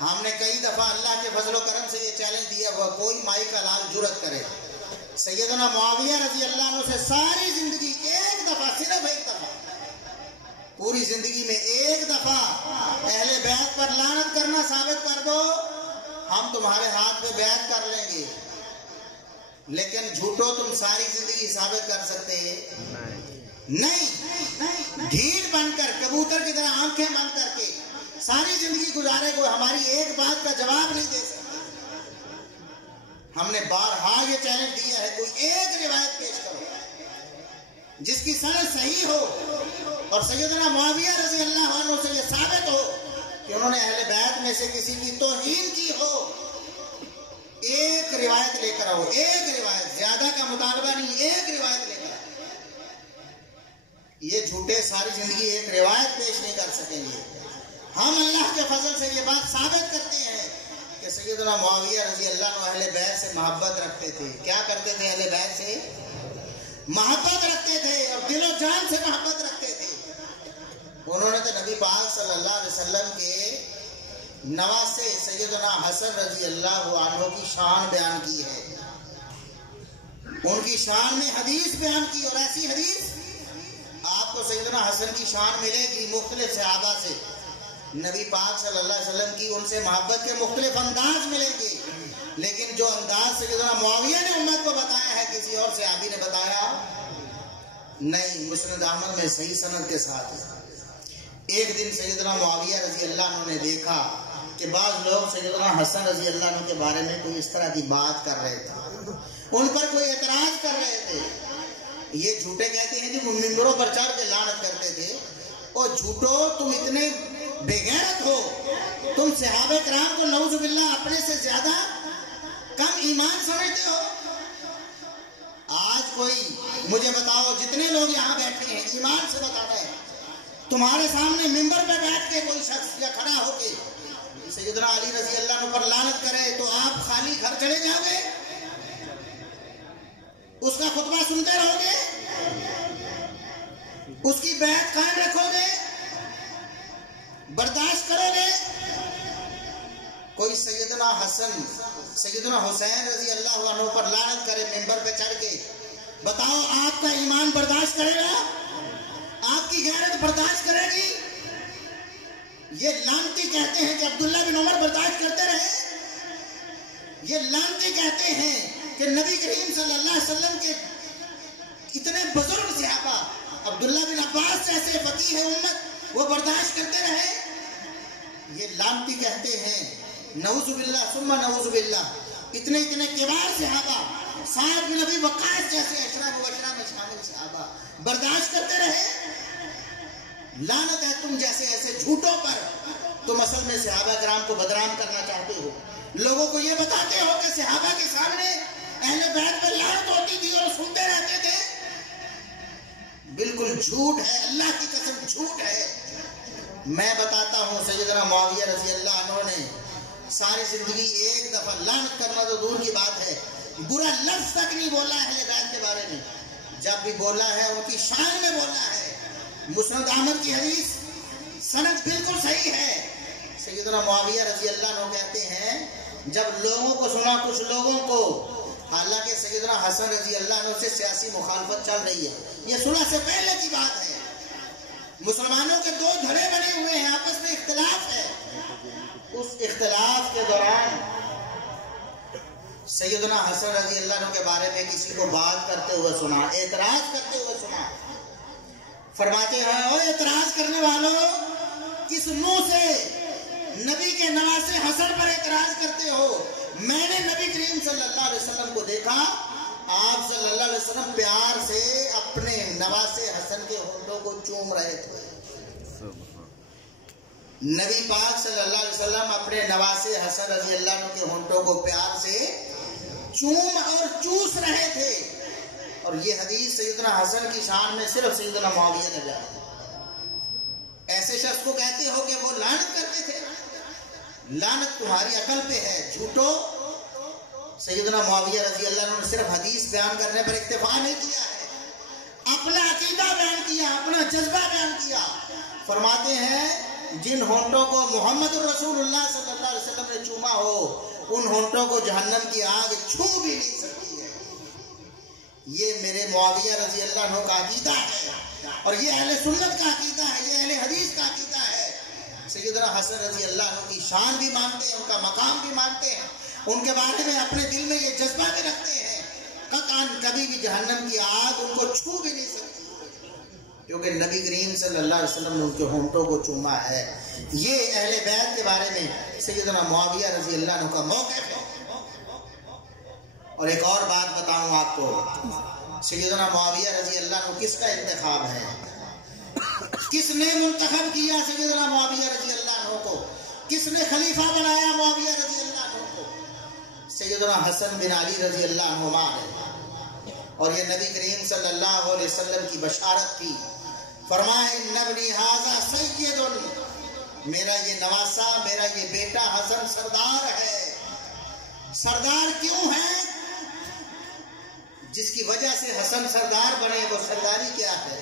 ہم نے کئی دفعہ اللہ کے فضل و کرم سے یہ چیلنج دیا ہوا، کوئی مائی کا لال جرت کرے، سیدنا معاویہ رضی اللہ عنہ سے ساری زندگی ایک دفعہ، صرف ایک دفعہ، پوری زندگی میں ایک دفعہ اہل بیت پر لعنت کرنا ثابت کر دو، ہم تمہارے ہاتھ پہ بیعت کر لیں گے۔ لیکن جھوٹو تم ساری زندگی ثابت کر سکتے نہیں، ڈھیل بن کر کبوتر کی طرح آنکھیں بند کر کے ساری زندگی گزارے کوئی ہماری ایک بات کا جواب نہیں دے سکتا۔ ہم نے بارہا یہ چیلنج دیا ہے، کوئی ایک روایت پیش کرو جس کی سند صحیح ہو اور سیدنا معاویہ رضی اللہ عنہ سے یہ ثابت ہو کہ انہوں نے اہل بیت میں سے کسی کی توہین کی ہو، ایک روایت لے کر آؤ، ایک روایت، زیادہ کا مطالبہ نہیں، ایک روایت لے کر آؤ۔ یہ جھوٹے ساری زندگی ایک روایت پیش نہیں کر سکیں گے۔ ہم اللہ کے فضل سے یہ بات ثابت کرتے ہیں کہ سیدنا معاویہ رضی اللہ عنہ اہل بیت سے محبت رکھتے تھے۔ کیا کرتے تھے؟ اہل بیت سے محبت رکھتے تھے اور دل و جان سے محبت رکھتے تھے۔ انہوں نے تو نبی پاک صلی اللہ علیہ وسلم کے نواسے سیدنا حسن رضی اللہ عنہ کی شان بیان کی ہے، ان کی شان میں حدیث بیان کی، اور ایسی حدیث آپ کو سیدنا حسن کی شان ملے گی مختلف صحابہ سے، نبی پاک صلی اللہ علیہ وسلم کی ان سے محبت کے مختلف انداز ملیں گے، لیکن جو انداز سیدنا معاویہ نے امت کو بتایا ہے کسی اور صحابی نے بتایا نہیں۔ مسند احمد میں صحیح سند کے ساتھ ہے۔ ایک دن سیدنا معاویہ رضی اللہ عنہ نے دیکھا کہ بعض لوگ سیدنا حسن رضی اللہ عنہ کے بارے میں کوئی اس طرح کی بات کر رہے تھے، ان پر کوئی اعتراض کر رہے تھے۔ یہ جھوٹے کہتے ہیں کہ وہ ممبروں پر چڑھ کے لعنت کرتے تھے، اور جھوٹو تم اتنے بے غیرت ہو، تم صحابہ کرام کو نعوذ باللہ اپنے سے زیادہ کم ایمان سمجھتے ہو۔ آج کوئی مجھے بتاؤ، جتنے لوگ یہاں بیٹھے ہیں ایمان سے بتانا ہے، تمہارے سامنے ممبر پہ بیٹھ کے کوئی شخص یا کھڑا ہو کے سیدنا علی رضی اللہ عنہ پر لعنت کرے تو آپ خالی گھر چلے جاؤ گے؟ اس کا خطبہ سنتے رہو گے؟ اس کی بیعت قائم رکھو گے؟ برداشت کرو گے؟ کوئی سیدنا حسن، سیدنا حسین رضی اللہ عنہ پر لعنت کرے ممبر پہ چڑھ کے، بتاؤ آپ کا ایمان برداشت کرے گا؟ آپ کی غیرت برداشت کرے گی؟ یہ لعنتی کہتے ہیں کہ عبداللہ بن عمر برداشت کرتے رہے، یہ لعنتی کہتے ہیں کہ نبی کریم صلی اللہ علیہ وسلم کے اتنے بزرگ صحابہ، عبداللہ بن عباس جیسے فقیہ امت، وہ برداشت کرتے رہے. یہ لامتی کہتے ہیں نعوذ باللہ ثم نعوذ باللہ. اتنے کبار صحابہ، سعد بن ابی وقاص جیسے عشرہ مبشرہ میں شامل صحابہ برداشت کرتے رہے. لعنت ہے تم جیسے ایسے جھوٹوں پر. تم اصل میں صحابہ کرام کو بدنام کرنا چاہتے ہو. لوگوں کو یہ بتاتے ہو کہ صحابہ کے سامنے اہل بیت پر لعنت ہوتی تھی اور سنتے رہتے تھے. بالکل جھوٹ ہے، اللہ کی قسم جھوٹ ہے. میں بتاتا ہوں سیدنا معاویہ رضی اللہ عنہ نے ساری زندگی ایک دفعہ لعنت کرنا تو دور کی بات ہے، برا لفظ تک نہیں بولا اہل بیت کے بارے میں. جب بھی بولا ہے ان کی شان میں بولا ہے. مسند احمد کی حدیث سند بالکل صحیح ہے. سیدنا معاویہ رضی اللہ عنہ کہتے ہیں جب لوگوں کو سنا، کچھ لوگوں کو، حالانکہ سیدنا حسن رضی اللہ عنہ سے سیاسی مخالفت چل رہی ہے، یہ صلح سے پہلے کی بات ہے. مسلمانوں کے دو دھڑے بنے ہوئے ہیں، آپس میں اختلاف ہے. اس اختلاف کے دوران سیدنا حسن رضی اللہ عنہ کے بارے میں کسی کو بات کرتے ہوئے سنا، اعتراض کرتے ہوئے سنا. فرماتے ہیں اوہ اعتراض کرنے والوں، کس منہ سے نبی کے نواسے حسن پر اعتراض کرتے ہو؟ میں نے نبی کریم صلی اللہ علیہ وسلم کو دیکھا، آپ صلی اللہ علیہ وسلم پیار سے اپنے نواسے حسن کے ہونٹوں کو چوم رہے تھے. نبی پاک صلی اللہ علیہ وسلم اپنے نواسے حسن رضی اللہ عنہ کے ہونٹوں کو پیار سے چوم اور چوس رہے تھے. اور یہ حدیث سیدنا حسن کی شان میں صرف سیدنا معاویہ نے بیان کی. ایسے شخص کو کہتے ہو کہ وہ لعنت کرتے تھے. لعنت تمہاری عقل پہ ہے، جھوٹو. سیدنا معاویہ رضی اللہ عنہ نے صرف حدیث بیان کرنے پر اکتفا نہیں کیا ہے، اپنا عقیدہ بیان کیا، اپنا جذبہ بیان کیا. فرماتے ہیں جن ہونٹوں کو محمد الرسول اللہ صلی اللہ علیہ وسلم نے چوما ہو، ان ہونٹوں کو جہنم کی آگ چھو بھی نہیں سکتی ہے. یہ میرے معاویہ رضی اللہ عنہ کا عقیدہ ہے، اور یہ اہل سنت کا عقیدہ ہے، یہ اہل حدیث کا عقیدہ ہے. سیدنا حسن رضی اللہ عنہ کی شان بھی مانتے ہیں، ان کا مقام بھی مانتے ہیں، ان کے بارے میں اپنے دل میں یہ جذبہ بھی رکھتے ہیں. قطعاً کبھی بھی جہنم کی آگ ان کو چھو بھی نہیں سکتی، کیونکہ نبی کریم صلی اللہ علیہ وسلم نے ان کے ہونٹوں کو چوما ہے. یہ اہل بیت کے بارے میں سیدنا معاویہ رضی اللہ عنہ کا موقف ہے. اور ایک اور بات بتاؤں آپ کو، سیدنا معاویہ رضی اللہ عنہ کس کا انتخاب ہے؟ کس نے منتخب کیا سیدنا معاویہ رضی اللہ عنہ کو؟ کس نے خلیفہ بنایا معاویہ رضی اللہ عنہ کو؟ سیدنا حسن بن علی رضی اللہ عنہما ہے. اور یہ نبی کریم صلی اللہ علیہ وسلم کی بشارت تھی. فرمایا ان ابنی ھذا سید، میرا یہ نواسا، میرا یہ بیٹا حسن سردار ہے. سردار کیوں ہے؟ جس کی وجہ سے حسن سردار بنے، وہ سرداری کیا ہے؟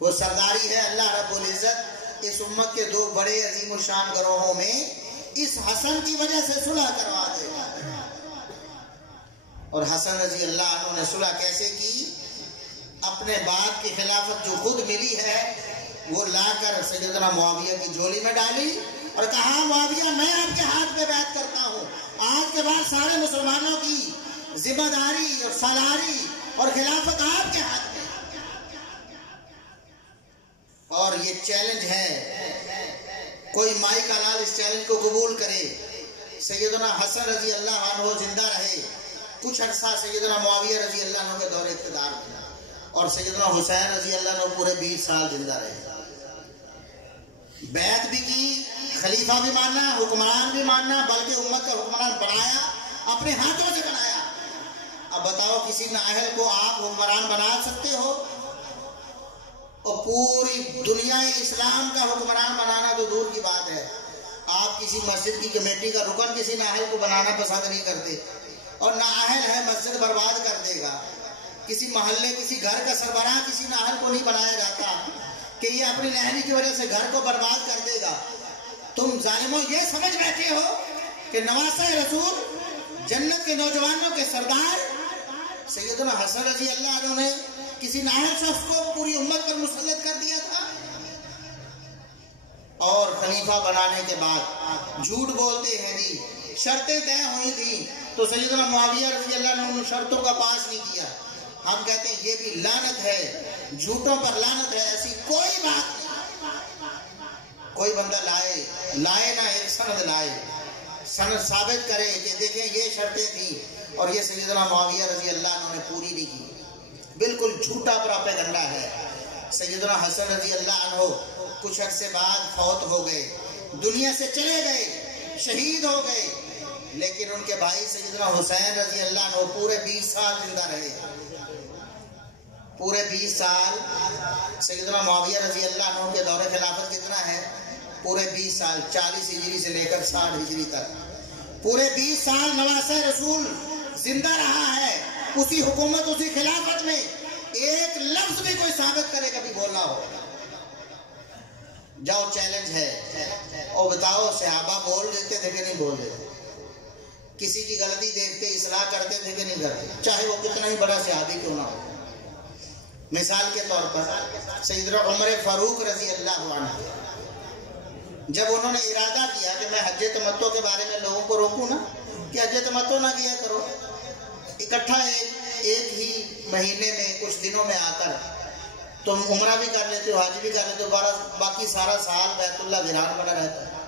وہ سرداری ہے اللہ رب العزت اس امت کے دو بڑے عظیم الشان گروہوں میں اس حسن کی وجہ سے صلح کروا دے گا. اور حسن رضی اللہ عنہ نے صلح کیسے کی؟ اپنے باپ کی خلافت جو خود ملی ہے وہ لا کر سیدنا معاویہ کی جھولی میں ڈالی اور کہا معاویہ میں آپ کے ہاتھ پہ بیعت کرتا ہوں، آج کے بعد سارے مسلمانوں کی ذمہ داری اور سالاری اور خلافت آپ کے ہاتھ میں. اور یہ چیلنج ہے، کوئی مائی کا لال اس چیلنج کو قبول کرے. سیدنا حسن رضی اللہ عنہ زندہ رہے، کچھ عرصہ سیدنا معاویہ رضی اللہ عنہ کے دور اقتدار میں، اور سیدنا حسین رضی اللہ عنہ پورے 20 سال زندہ رہے. بیعت بھی کی، خلیفہ بھی ماننا، حکمران بھی ماننا، بلکہ امت کا حکمران بنایا، اپنے ہاتھوں سے بنایا. اب بتاؤ کسی نااہل کو آپ حکمران بنا سکتے ہو؟ اور پوری دنیا اسلام کا حکمران بنانا تو دور کی بات ہے. آپ کسی مسجد کی کمیٹی کا رکن کسی نااہل کو بنانا پسند نہیں کرتے، اور نااہل ہے مسجد برباد کر دے گا. کسی محلے کسی گھر کا سربراہ کسی نااہل کو نہیں بنایا جاتا کہ یہ اپنی نااہلی کی وجہ سے گھر کو برباد کر دے گا. تم ظالموں یہ سمجھ بیٹھے ہو کہ نواسہ رسول، جنت کے نوجوانوں کے سردار سیدنا حسن رضی اللہ عنہ نے کسی نااہل شخص کو پوری امت پر مسلط کر دیا تھا. اور خلیفہ بنانے کے بعد جھوٹ بولتے ہیں جی شرطیں طے ہوئی تھی تو سیدنا معاویہ رضی اللہ عنہ نے شرطوں کا پاس نہیں کیا. ہم کہتے ہیں یہ بھی لعنت ہے، جھوٹوں پر لعنت ہے، ایسی کوئی بات نہیں۔ کوئی بندہ لائے نہ ایک سند لائے، سند ثابت کرے کہ دیکھیں یہ شرطیں تھیں اور یہ سیدنا معاویہ رضی اللہ عنہ نے پوری نہیں کی، بالکل جھوٹا پراپیگنڈا ہے۔ سیدنا حسن رضی اللہ عنہ کچھ عرصے بعد فوت ہو گئے، دنیا سے چلے گئے، شہید ہو گئے، لیکن ان کے بھائی سیدنا حسین رضی اللہ عنہ پورے 20 سال زندہ رہے، پورے 20 سال۔ سیدنا معاویہ رضی اللہ عنہ کے دور خلافت کتنا ہے؟ پورے 20 سال، 40 ہجری سے لے کر 60 ہجری تک پورے 20 سال نواسہ رسول زندہ رہا ہے، اسی حکومت، اسی خلافت میں ایک لفظ بھی کوئی ثابت کرے کبھی بولنا ہو، جاؤ چیلنج ہے اور بتاؤ صحابہ بول دیتے تھے کہ نہیں بول دیتے؟ کسی کی غلطی دیکھتے اصلاح کرتے تھے کہ نہیں کرتے؟ چاہے وہ کتنا ہی بڑا صحابی کیوں نہ ہو۔ مثال کے طور پر سیدنا عمر فاروق رضی اللہ عنہ، جب انہوں نے ارادہ کیا کہ میں حج تمتع کے بارے میں لوگوں کو روکوں نا کہ حج تمتع نہ کیا کرو، اکٹھا ایک ہی مہینے میں کچھ دنوں میں آ کر تم عمرہ بھی کر لیتے ہو، حج بھی کر لیتے ہو، باقی سارا سال بیت اللہ ویران بنا رہتا ہے،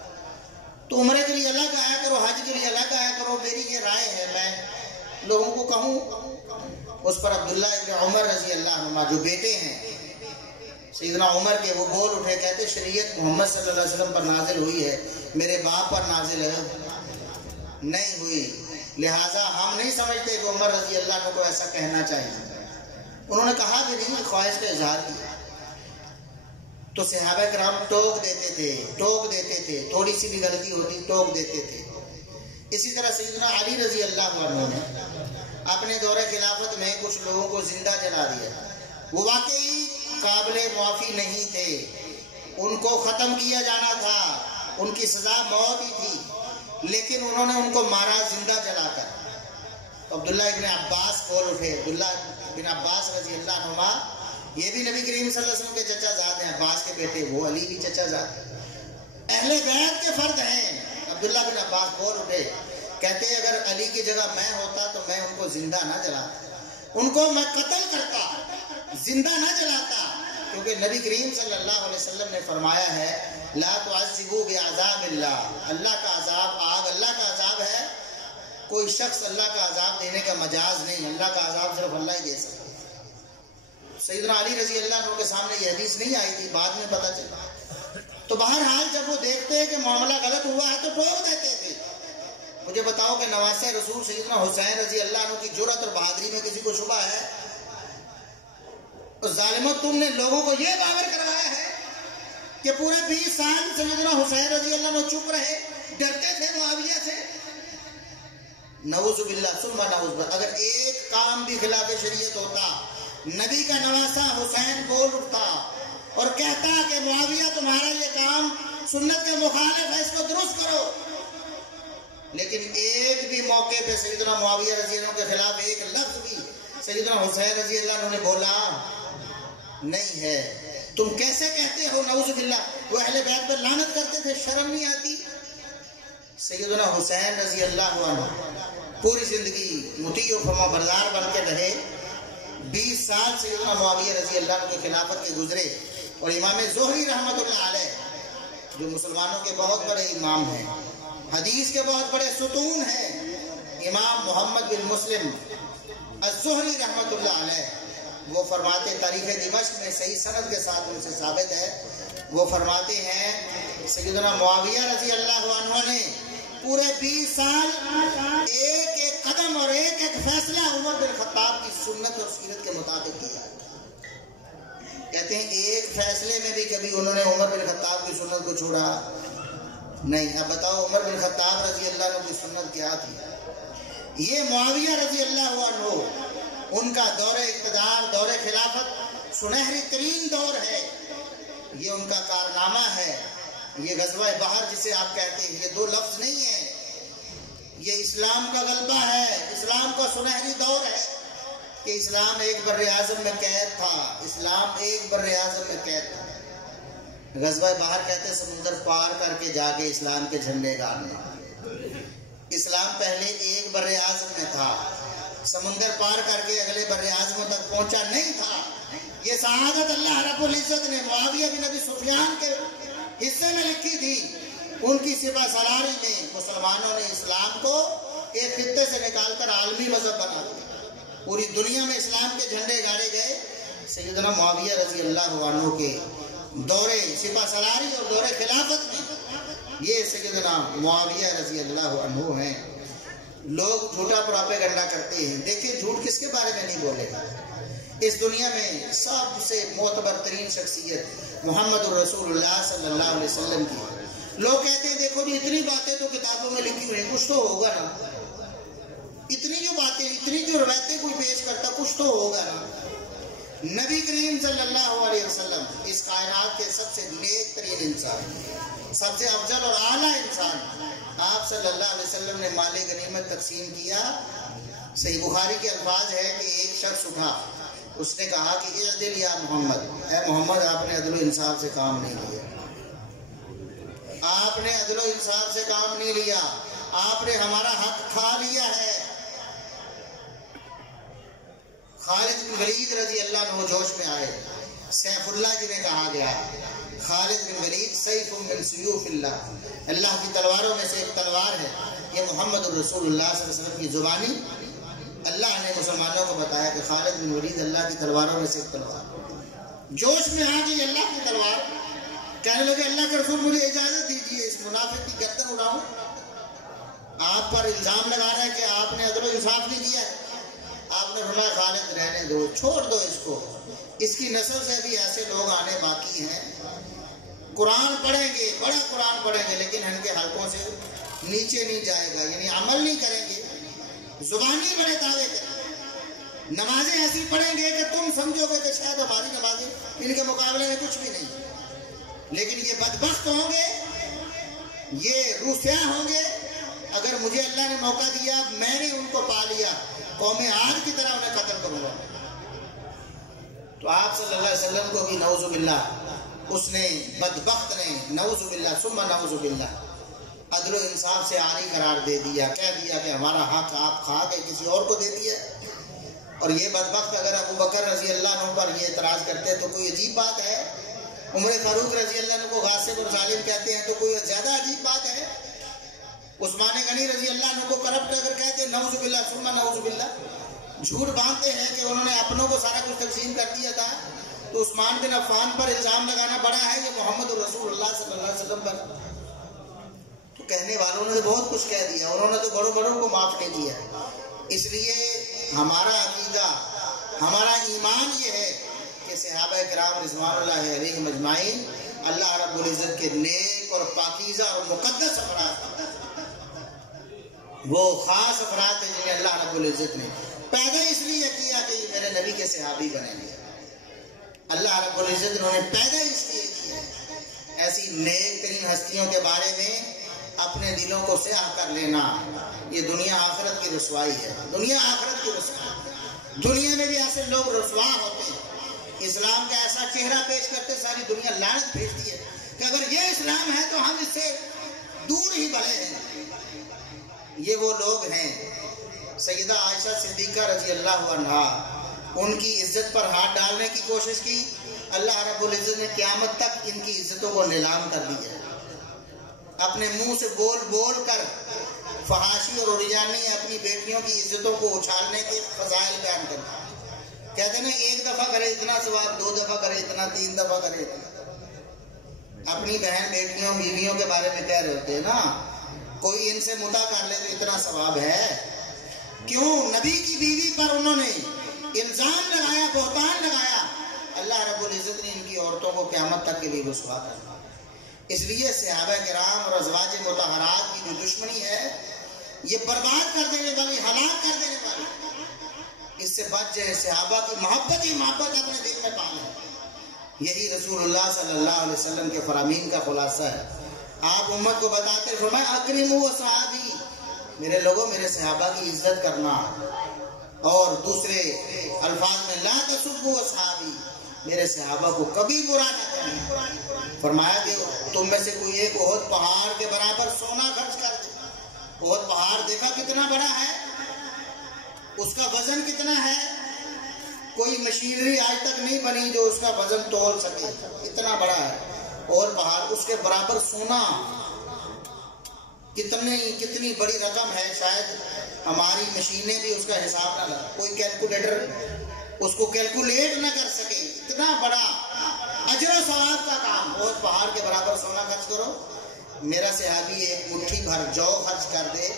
تو عمرے کے لیے الگ آیا کرو، حج کے لیے الگ آیا کرو، میری یہ رائے ہے، میں لوگوں کو کہوں۔ اس پر عبداللہ ابن عمر رضی اللہ عنہ جو بیٹے ہیں سیدنا عمر کے، وہ بول اٹھے، کہتے شریعت محمد صلی اللہ علیہ وسلم پر نازل ہوئی ہے، میرے باپ پر نازل ہے نہیں ہوئی، لہٰذا ہم نہیں سمجھتے کہ عمر رضی اللہ عنہ کو ایسا کہنا چاہیے۔ انہوں نے کہا بھی نہیں، خواہش کا اظہار کیا۔ تو صحابہ کرام ٹوک دیتے تھے، تھوڑی سی بھی غلطی ہوتی ٹوک دیتے تھے۔ اسی طرح سیدنا علی رضی اللہ عنہ نے اپنے دور خلافت میں کچھ لوگوں کو زندہ جلا دیا، وہ واقعی قابل معافی نہیں تھے، ان کو ختم کیا جانا تھا، ان کی سزا موت ہی تھی، لیکن انہوں نے ان کو مارا زندہ جلا کر۔ عبداللہ ابن عباس بول اٹھے، عبداللہ بن عباس رضی اللہ عنہما، یہ بھی نبی کریم صلی اللہ علیہ وسلم کے چچا زاد ہیں، عباس کے بیٹے، وہ علی بھی چچا زاد ہیں، اہل بیت کے فرد ہیں۔ عبداللہ بن عباس بول اٹھے، کہتے اگر علی کی جگہ میں ہوتا تو میں ان کو زندہ نہ جلاتا، ان کو میں قتل کرتا، زندہ نہ جلاتا، کیونکہ نبی کریم صلی اللہ علیہ وسلم نے فرمایا ہے لا تعذبوا بعذاب اللہ، اللہ کا عذاب آگ اللہ کا عذاب ہے، کوئی شخص اللہ کا عذاب دینے کا مجاز نہیں، اللہ کا عذاب صرف اللہ ہی دے سکتا۔ سیدنا علی رضی اللہ عنہ کے سامنے یہ حدیث نہیں آئی تھی، بعد میں پتہ چلا، تو بہرحال جب وہ دیکھتے کہ معاملہ غلط ہوا ہے تو ٹوک دیتے تھے۔ مجھے بتاؤ کہ نواسہ رسول سیدنا حسین رضی اللہ عنہ کی جرأت اور بہادری میں کسی کو شبہ ہے؟ ظالموں، تم نے لوگوں کو یہ باور کروایا ہے کہ پورے 20 سال سیدنا حسین رضی اللہ عنہ چپ رہے، ڈرتے تھے معاویہ سے۔ نعوذ باللہ ثم نعوذ باللہ، اگر ایک کام بھی خلاف شریعت ہوتا، نبی کا نواسہ حسین بول اٹھتا اور کہتا کہ معاویہ تمہارا یہ کام سنت کے مخالف ہے، اس کو درست کرو، لیکن ایک بھی موقع پہ سیدنا معاویہ رضی اللہ عنہ کے خلاف ایک لفظ بھی سیدنا حسین رضی اللہ عنہ نے بولا نہیں ہے۔ تم کیسے کہتے ہو؟ نعوذ باللہ، وہ اہل بیت پر لعنت کرتے تھے، شرم نہیں آتی؟ سیدنا حسین رضی اللہ عنہ پوری زندگی مطیع و فرما بردار بن کے رہے، 20 سال سیدنا معاویہ رضی اللہ عنہ کے خلافت کے گزرے، اور امام زہری رحمت اللہ علیہ جو مسلمانوں کے بہت بڑے امام ہیں، حدیث کے بہت بڑے ستون ہیں، امام محمد بن مسلم الزہری رحمت اللہ علیہ، وہ فرماتے، تاریخ دمشق میں صحیح سند کے ساتھ ان سے ثابت ہے، وہ فرماتے ہیں سیدنا معاویہ رضی اللہ عنہ نے پورے 20 سال ایک ایک قدم اور ایک ایک فیصلہ عمر بن خطاب کی سنت اور سیرت کے مطابق کیا۔ کہتے ہیں ایک فیصلے میں بھی کبھی انہوں نے عمر بن خطاب کی سنت کو چھوڑا نہیں۔ اب بتاؤ عمر بن خطاب رضی اللہ عنہ کی سنت کیا تھی؟ یہ معاویہ رضی اللہ عنہ، ان کا دور اقتدار، دور خلافت سنہری ترین دور ہے، یہ ان کا کارنامہ ہے، یہ غزوہ بحر جسے آپ کہتے ہیں، یہ دو لفظ نہیں ہیں، یہ اسلام کا غلبہ ہے، اسلام کا سنہری دور ہے کہ اسلام ایک بر اعظم میں قید تھا، اسلام ایک بر اعظم میں قید تھا۔ غزوہ بحر کہتے ہیں سمندر پار کر کے جا کے اسلام کے جھنڈے گاڑنا۔ اسلام پہلے ایک بر اعظم میں تھا، سمندر پار کر کے اگلے بر اعظم تک پہنچا نہیں تھا. یہ سعادت اللہ رب العزت نے معاویہ بن ابی سفیان کے حصے میں لکھی تھی. ان کی سپہ سالاری میں مسلمانوں نے اسلام کو ایک خطے سے نکال کر عالمی مذہب بنا دیا. پوری دنیا میں اسلام کے جھنڈے گاڑے گئے سیدنا معاویہ رضی اللہ عنہ کے دورے سپہ سالاری اور دورے خلافت میں. یہ سیدنا معاویہ رضی اللہ عنہ ہیں. لوگ جھوٹا پروپیگنڈا کرتے ہیں. دیکھیں جھوٹ کس کے بارے میں نہیں بولے گا. اس دنیا میں سب سے معتبر ترین شخصیت محمد الرسول اللہ صلی اللہ علیہ وسلم کی. لوگ کہتے ہیں دیکھو جی اتنی باتیں تو کتابوں میں لکھی ہوئی ہیں, کچھ تو ہوگا نا. اتنی جو باتیں, اتنی جو روایتیں کوئی پیش کرتا, کچھ تو ہوگا نا. نبی کریم صلی اللہ علیہ وسلم اس کائنات کے سب سے نیک ترین انسان, سب سے افضل اور اعلیٰ انسان. آپ صلی اللہ علیہ وسلم نے مال غنیمت تقسیم کیا. صحیح بخاری کے الفاظ ہے کہ ایک شخص اٹھا, اس نے کہا کہ اعدل یا محمد, اے محمد آپ نے عدل و انصاف سے کام نہیں لیا. آپ نے عدل و انصاف سے کام نہیں لیا, آپ نے ہمارا حق کھا لیا ہے. خالد بن ولید رضی اللہ عنہ جوش میں آئے. سیف اللہ جنہیں کہا گیا, خالد بن ولید سیف من سیوف اللہ, اللہ کی تلواروں میں سے ایک تلوار ہے. یہ محمد الرسول اللہ صلی اللہ علیہ وسلم کی زبانی اللہ نے مسلمانوں کو بتایا کہ خالد بن ولید اللہ کی تلواروں میں سے ایک تلوار. جوش میں آ گئی اللہ کی تلوار, کہنے لگے اللہ کے رسول مجھے اجازت دیجیے اس منافق کی گردن اڑاؤں. آپ پر الزام لگا رہا ہے کہ آپ نے عدل و انصاف نہیں کیا ہے. آپ نے فرمایا خالد رہنے دو, چھوڑ دو اس کو, اس کی نسل سے بھی ایسے لوگ آنے باقی ہیں. قرآن پڑھیں گے, بڑا قرآن پڑھیں گے, لیکن ان کے حلقوں سے نیچے نہیں جائے گا, یعنی عمل نہیں کریں گے, زبانی بڑے دعوے کریں. نمازیں ایسی پڑھیں گے کہ تم سمجھو گے کہ شاید ہماری نمازیں ان کے مقابلے میں کچھ بھی نہیں. لیکن یہ بدبخت ہوں گے, یہ روسیاں ہوں گے. اگر مجھے اللہ نے موقع دیا, میں نے ان کو پا لیا, قوم عاد کی طرح انہیں قتل کروں گا. تو آپ صلی اللہ علیہ وسلم کو بھی نعوذ باللہ اس نے, بدبخت نے, نعوذ باللہ ثم نعوذ باللہ, عدل و انصاف سے عاری قرار دے دیا. کہہ دیا کہ ہمارا حق آپ کھا کے کسی اور کو دے دیا. اور یہ بدبخت اگر ابو بکر رضی اللہ عنہ پر یہ اعتراض کرتے ہیں تو کوئی عجیب بات ہے. عمر فاروق رضی اللہ عنہ کو غاصب اور ظالم کہتے ہیں تو کوئی زیادہ عجیب بات ہے. عثمان غنی رضی اللہ عنہ کو کرپٹ اگر کہتے ہیں نعوذ باللہ ثم نعوذ باللہ, جھوٹ باندھتے ہیں کہ انہوں نے اپنوں کو سارا کچھ تقسیم کر دیا تھا, تو عثمان بن عفان پر الزام لگانا بڑا ہے یہ محمد الرسول اللہ صلی اللہ علیہ وسلم پر. تو کہنے والوں نے بہت کچھ کہہ دیا, انہوں نے تو بڑوں بڑوں کو معاف نہیں کیا. اس لیے ہمارا عقیدہ, ہمارا ایمان یہ ہے کہ صحابہ کرام رضوان اللہ علیہم اجمعین اللہ رب العزت کے نیک اور پاکیزہ اور مقدس افراد, وہ خاص افراد ہیں جنہیں اللہ رب العزت نے پیدا اس لیے کیا کہ یہ میرے نبی کے صحابی بنیں گے. اللہ رب العزت نے انہیں پیدا اس لیے کیا. ایسی نیک ترین ہستیوں کے بارے میں اپنے دلوں کو سیاہ کر لینا یہ دنیا آخرت کی رسوائی ہے. دنیا آخرت کی رسوائی. دنیا میں بھی ایسے لوگ رسوا ہوتے ہیں, اسلام کا ایسا چہرہ پیش کرتے ساری دنیا لعنت بھیجتی ہے کہ اگر یہ اسلام ہے تو ہم اس سے دور ہی بڑھے ہیں. یہ وہ لوگ ہیں. سیدہ عائشہ صدیقہ رضی اللہ عنہا, ان کی عزت پر ہاتھ ڈالنے کی کوشش کی, اللہ رب العزت نے قیامت تک ان کی عزتوں کو نیلام کر دیا. اپنے منہ سے بول بول کر فحاشی اور اوریانی اپنی بیٹیوں کی عزتوں کو اچھالنے کے فضائل بیان کرتے. کہتے ہیں ایک دفعہ کرے اتنا ثواب, دو دفعہ کرے اتنا, تین دفعہ کرے اتنا. اپنی بہن بیٹیوں بیویوں کے بارے میں کہہ رہے ہوتے ہیں نا, کوئی ان سے مدعا کر لے تو اتنا ثواب ہے. کیوں؟ نبی کی بیوی پر انہوں نے الزام لگایا, بہتان لگایا. اللہ رب العزت نے ان کی عورتوں کو قیامت تک کے لیے رسوا کر دیا. اس لیے صحابہ کرام اور ازواج مطہرات کی جو دشمنی ہے یہ برباد کر دینے والی, ہلاک کر دینے والی. اس سے بچ جائے, صحابہ کی محبت ہی محبت اپنے دل میں پالیں. یہی رسول اللہ صلی اللہ علیہ وسلم کے فرامین کا خلاصہ ہے. آپ امت کو بتاتے فرمایا اکرموا صحابی, میرے لوگوں میرے صحابہ کی عزت کرنا. اور دوسرے الفاظ میں لا تسبوا صحابی, میرے صحابہ کو کبھی برا نہ کرنا. فرمایا کہ تم میں سے کوئی ایک احد پہاڑ کے برابر سونا خرچ کر دے. احد پہاڑ دیکھا کتنا بڑا ہے, اس کا وزن کتنا ہے؟ کوئی مشینری آج تک نہیں بنی جو اس کا وزن تول سکے، اتنا بڑا ہے۔ اور پہاڑ، اس کے برابر سونا، کتنی بڑی رقم ہے، شاید ہماری مشینیں بھی اس کا حساب نہ لگا، کوئی کیلکولیٹر اس کو کیلکولیٹ نہ کر سکے، اتنا بڑا اجر و ثواب کا کام۔ اور پہاڑ کے برابر سونا خرچ کرو۔ میرا صحابی ایک مٹھی بھر جو خرچ کر دے،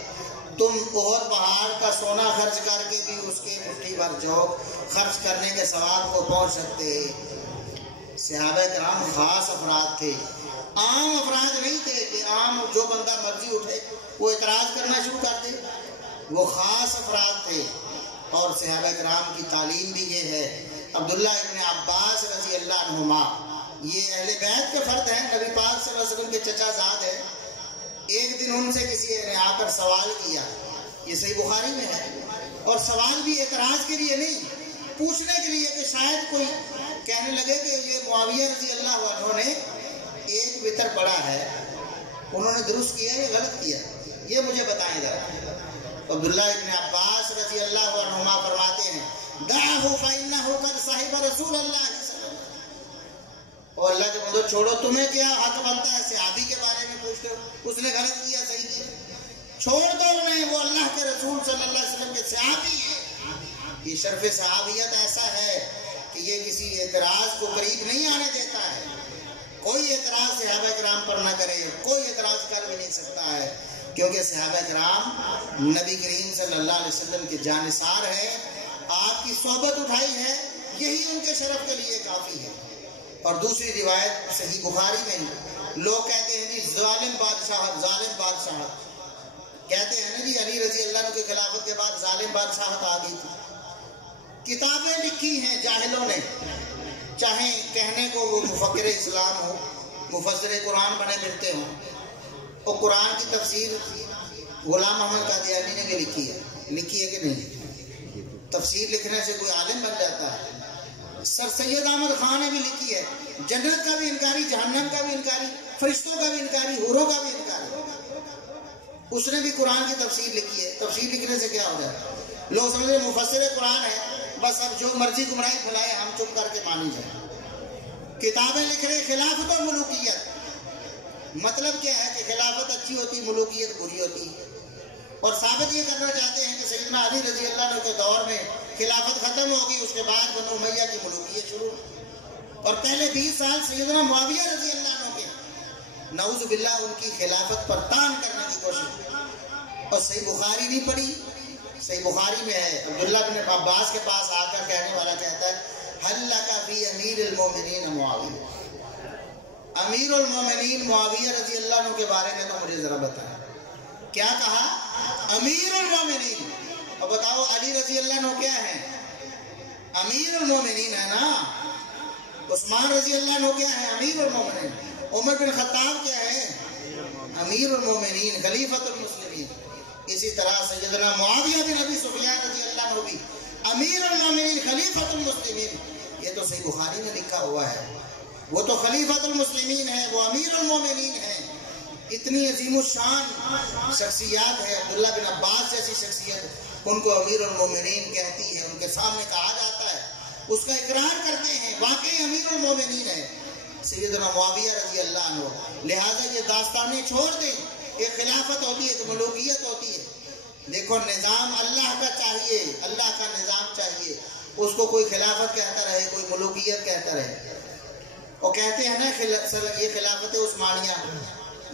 تم اور پہاڑ کا سونا خرچ کر کے بھی اس کے مٹھی بھر جو خرچ کرنے کے ثواب کو پہنچ سکتے۔ صحابہ کرام خاص افراد تھے، عام افراد نہیں تھے کہ عام جو بندہ مرضی اٹھے وہ اعتراض کرنا شروع کر دے، وہ خاص افراد تھے۔ اور صحابہ کرام کی تعلیم بھی یہ ہے۔ عبداللہ ابن عباس رضی اللہ عنہما، یہ اہل بیت کے فرد ہیں، نبی پاک صلی اللہ علیہ وسلم کے چچا زاد ہیں۔ ایک دن ان سے کسی نے آ کر سوال کیا، یہ صحیح بخاری میں ہے، اور سوال بھی اعتراض کے لیے نہیں، پوچھنے کے لیے کہ شاید کوئی کہنے لگے کہ یہ معاویہ رضی اللہ عنہ نے ایک وتر پڑھا ہے، انہوں نے درست کیا یا غلط کیا، یہ مجھے بتائیں ذرا۔ عبداللہ ابن عباس رضی اللہ عنہما فرماتے ہیں، دعہ فإنہ قد صاحب رسول اللہ صلی اللہ علیہ وسلم، اور اللہ کے بندو چھوڑو، تمہیں کیا حق بنتا ہے صحابی کے بارے میں پوچھتے ہو، اس نے غلط کیا صحیح کیا، چھوڑ دو انہیں، وہ اللہ کے رسول صلی اللہ علیہ وسلم کے صحابی ہیں۔ یہ شرف صحابیت ایسا ہے کہ یہ کسی اعتراض کو قریب نہیں آنے دیتا ہے۔ کوئی اعتراض صحابہ کرام پر نہ کرے، کوئی اعتراض کر بھی نہیں سکتا ہے، کیونکہ صحابہ کرام نبی کریم صلی اللہ علیہ وسلم کے جانثار ہیں، آپ کی صحبت اٹھائی ہے، یہی ان کے شرف کے لیے کافی ہے۔ اور دوسری روایت صحیح بخاری میں، لوگ کہتے ہیں جی ظالم بادشاہت کہتے ہیں نا جی، علی رضی اللہ عنہ کی خلافت کے بعد ظالم بادشاہت آ گئی تھی۔ کتابیں لکھی ہیں جاہلوں نے، چاہے کہنے کو وہ مفکر اسلام ہو، مفسر قرآن بنے پھرتے ہوں، اور قرآن کی تفسیر غلام احمد قادیانی نے بھی لکھی ہے کہ نہیں؟ تفسیر لکھنے سے کوئی عالم بن جاتا ہے؟ سر سید احمد خان نے بھی لکھی ہے، جنت کا بھی انکاری، جہنم کا بھی انکاری، فرشتوں کا بھی انکاری، حوروں کا بھی انکاری، اس نے بھی قرآن کی تفسیر لکھی ہے۔ تفسیر لکھنے سے کیا ہو جائے؟ لوگ سمجھ رہے مفسر قرآن ہے، بس اب جو مرضی گمراہی پھیلائے ہم چپ کر کے مانی جائیں۔ کتابیں لکھ رہے خلافت اور ملوکیت، مطلب کیا ہے کہ خلافت اچھی ہوتی، ملوکیت بری ہوتی، اور ثابت یہ کرنا چاہتے ہیں کہ سیدنا علی رضی اللہ عنہ کے دور میں خلافت ختم ہوگی، اس کے بعد بنو امیہ کی ملوکیت شروع، اور پہلے 20 سال سیدنا معاویہ رضی اللہ عنہ کے، نعوذ باللہ، ان کی خلافت پر تان کرنے کی کوشش۔ اور صحیح بخاری نہیں پڑھی، صحیح بخاری میں ہے، عبداللہ بن عباس کے پاس آ کر کہنے والا کہتا ہے، حل لک فی امیر المومنین معاویہ، امیر المومنین معاویہ رضی اللہ عنہ کے بارے میں تو مجھے ذرا بتائیں، کیا کہا؟ امیر المومنین۔ اور بتاؤ علی رضی اللہ عنہ کیا ہے؟ امیر المومنین ہے نا۔ عثمان رضی اللہ عنہ کیا ہے؟ امیر المومنین۔ عمر بن خطاب کیا ہے؟ امیر المومنین، خلیفۃ المسلمین۔ اسی طرح سیدنا معاویہ بن ابی سفیان رضی اللہ عنہ بھی امیر المومنین، خلیفۃ المسلمین۔ یہ تو صحیح بخاری میں لکھا ہوا ہے، وہ تو خلیفۃ المسلمین ہے، وہ امیر المومنین ہے۔ اتنی عظیم الشان شخصیات ہے، عبداللہ بن عباس جیسی شخصیت ان کو امیر المومنین کہتی ہے، ان کے سامنے کہا جاتا ہے، اس کا اقرار کرتے ہیں، واقعی امیر المومنین ہے سیدنا معاویہ رضی اللہ عنہ۔ لہٰذا یہ داستانیں چھوڑ دیں، ایک خلافت ہوتی ہے، ایک ملوکیت ہوتی ہے۔ دیکھو نظام اللہ کا چاہیے، اللہ کا نظام چاہیے، اس کو کوئی خلافت کہتا رہے، کوئی ملوکیت کہتا رہے۔ اور کہتے ہیں نا یہ خلافت عثمانیہ،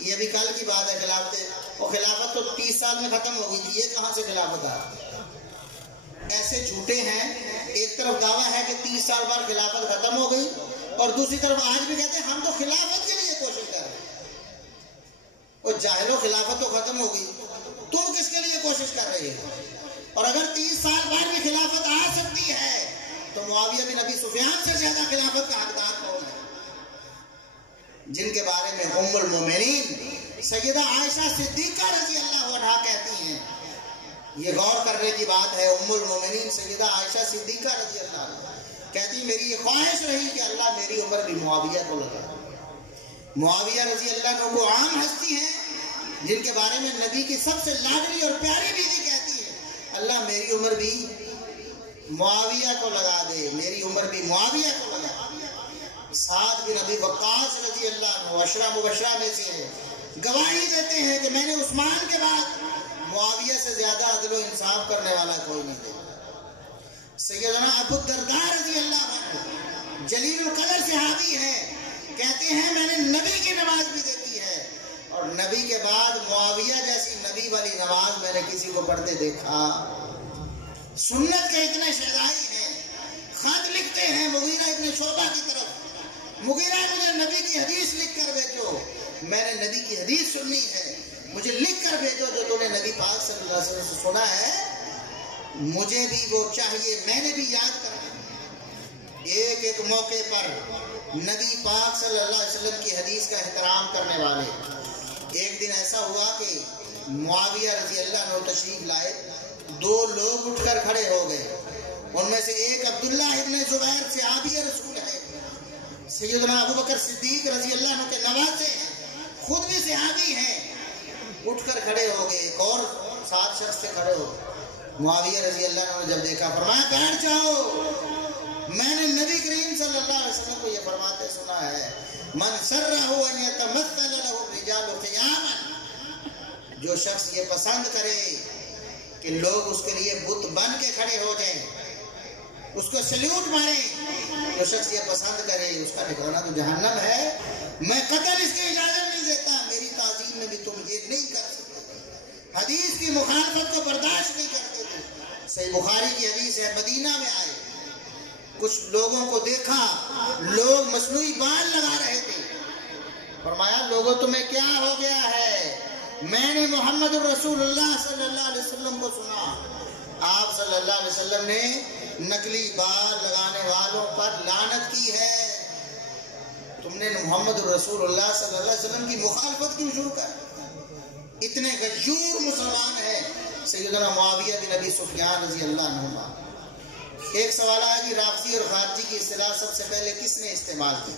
یہ بھی کل کی بات ہے، خلافت، اور خلافت تو 30 سال میں ختم ہو گئی تھی، یہ کہاں سے خلافت آ؟ ایسے جھوٹے ہیں، ایک طرف دعویٰ ہے کہ 30 سال بعد خلافت ختم ہو گئی، اور دوسری طرف آج بھی کہتے ہیں ہم تو خلافت کے لیے کوشش کر رہے ہیں۔ اور جاہلو، خلافت تو ختم ہو گئی، تم کس کے لیے کوشش کر رہے ہو؟ اور اگر 30 سال بعد بھی خلافت آ سکتی ہے تو معاویہ بن ابی سفیان سے زیادہ خلافت کا حقدار کون ہے؟ جن کے بارے میں ام المومنین سیدہ عائشہ صدیقہ رضی اللہ عنہا کہتی ہیں، یہ غور کرنے کی بات ہے، ام المومنین سیدہ عائشہ صدیقہ رضی اللہ عنہا کہتی میری یہ خواہش رہی کہ اللہ میری عمر بھی معاویہ کو لگا۔ معاویہ رضی اللہ عنہ کو عام ہستی ہیں جن کے بارے میں نبی کی سب سے لاڈلی اور پیاری بیوی کہتی ہے، اللہ میری عمر بھی معاویہ کو لگا دے، میری عمر بھی معاویہ کو لگا دے۔ سعد بن ابی وقاص رضی اللہ عنہ عشرہ مبشرہ میں سے ہے، گواہی دیتے ہیں کہ میں نے عثمان کے بعد معاویہ سے زیادہ عدل و انصاف کرنے والا کوئی نہیں دیکھا۔ سیدنا ابو الدرداء رضی اللہ عنہ جلیل القدر صحابی ہیں، کہتے ہیں میں نے نبی کی نماز بھی دیکھی ہے، اور نبی کے بعد معاویہ جیسی نبی والی نماز میں نے کسی کو پڑھتے دیکھا۔ سنت کے اتنے شہدائی ہیں، خط لکھتے ہیں مغیرہ ابن شعبہ کی طرف، مغیرہ مجھے نبی کی حدیث لکھ کر بھیجو، میں نے نبی کی حدیث سننی ہے، مجھے لکھ کر بھیجو جو تو نے نبی پاک صلی اللہ علیہ وسلم سے سنا ہے، مجھے بھی وہ چاہیے، میں نے بھی یاد کرنا۔ ایک ایک موقع پر نبی پاک صلی اللہ علیہ وسلم کی حدیث کا احترام کرنے والے۔ ایک دن ایسا ہوا کہ معاویہ رضی اللہ عنہ تشریف لائے، دو لوگ اٹھ کر کھڑے ہو گئے، ان میں سے ایک عبداللہ ابن زبیر صحابی رسول ہے، سیدنا ابو بکر صدیق رضی اللہ عنہ کے نواسے ہیں، خود بھی صحابی ہیں، اٹھ کر کھڑے ہو گئے، ایک اور 7 شخص سے کھڑے ہو گئے۔ معاویہ رضی اللہ عنہ نے جب دیکھا فرمایا بیٹھ جاؤ، میں نے نبی کریم صلی اللہ علیہ وسلم کو یہ فرماتے سنا ہے، من سرہ ان یتمثل لہ الرجال قیاما، جو شخص یہ پسند کرے کہ لوگ اس کے لیے بت بن کے کھڑے ہو جائیں، اس کو سلیوٹ ماریں، جو شخص یہ پسند کرے اس کا ٹھکانہ تو جہنم ہے، میں قطعاً اس کی اجازت نہیں دیتا، میری تعظیم میں بھی تم یہ نہیں کر سکتے، حدیث کی مخالفت کو برداشت نہیں کرتے تھے۔ صحیح بخاری کی حدیث ہے، مدینہ میں آئے، کچھ لوگوں کو دیکھا لوگ مصنوعی بال لگا رہے تھے، فرمایا لوگوں تمہیں کیا ہو گیا ہے؟ میں نے محمد الرسول اللہ صلی اللہ علیہ وسلم کو سنا، آپ صلی اللہ علیہ وسلم نے نقلی بال لگانے والوں پر لعنت کی ہے، تم نے محمد الرسول اللہ صلی اللہ علیہ وسلم کی مخالفت کیوں شروع کر؟ اتنے غیور مسلمان ہیں سیدنا معاویہ بن ابی سفیان رضی اللہ عنہ۔ ایک سوال ہے کہ رافضی اور خارجی کی اصطلاح سب سے پہلے کس نے استعمال کی؟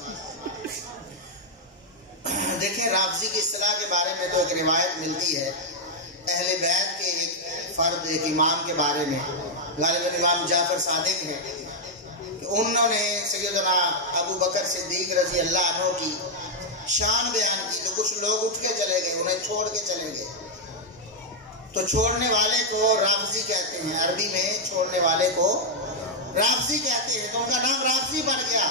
دیکھیں رافضی کی اصطلاح کے بارے میں تو ایک روایت ملتی ہے، اہل بیت کے ایک فرد، ایک امام کے بارے میں، غالباً امام جعفر صادق ہے، کہ انہوں نے سیدنا ابو بکر صدیق رضی اللہ عنہ کی شان بیان کی، تو کچھ لوگ اٹھ کے چلے گئے، انہیں چھوڑ کے چلے گئے، تو چھوڑنے والے کو رافضی کہتے ہیں، عربی میں چھوڑنے والے کو رافضی کہتے ہیں، تو ان کا نام رافضی بن گیا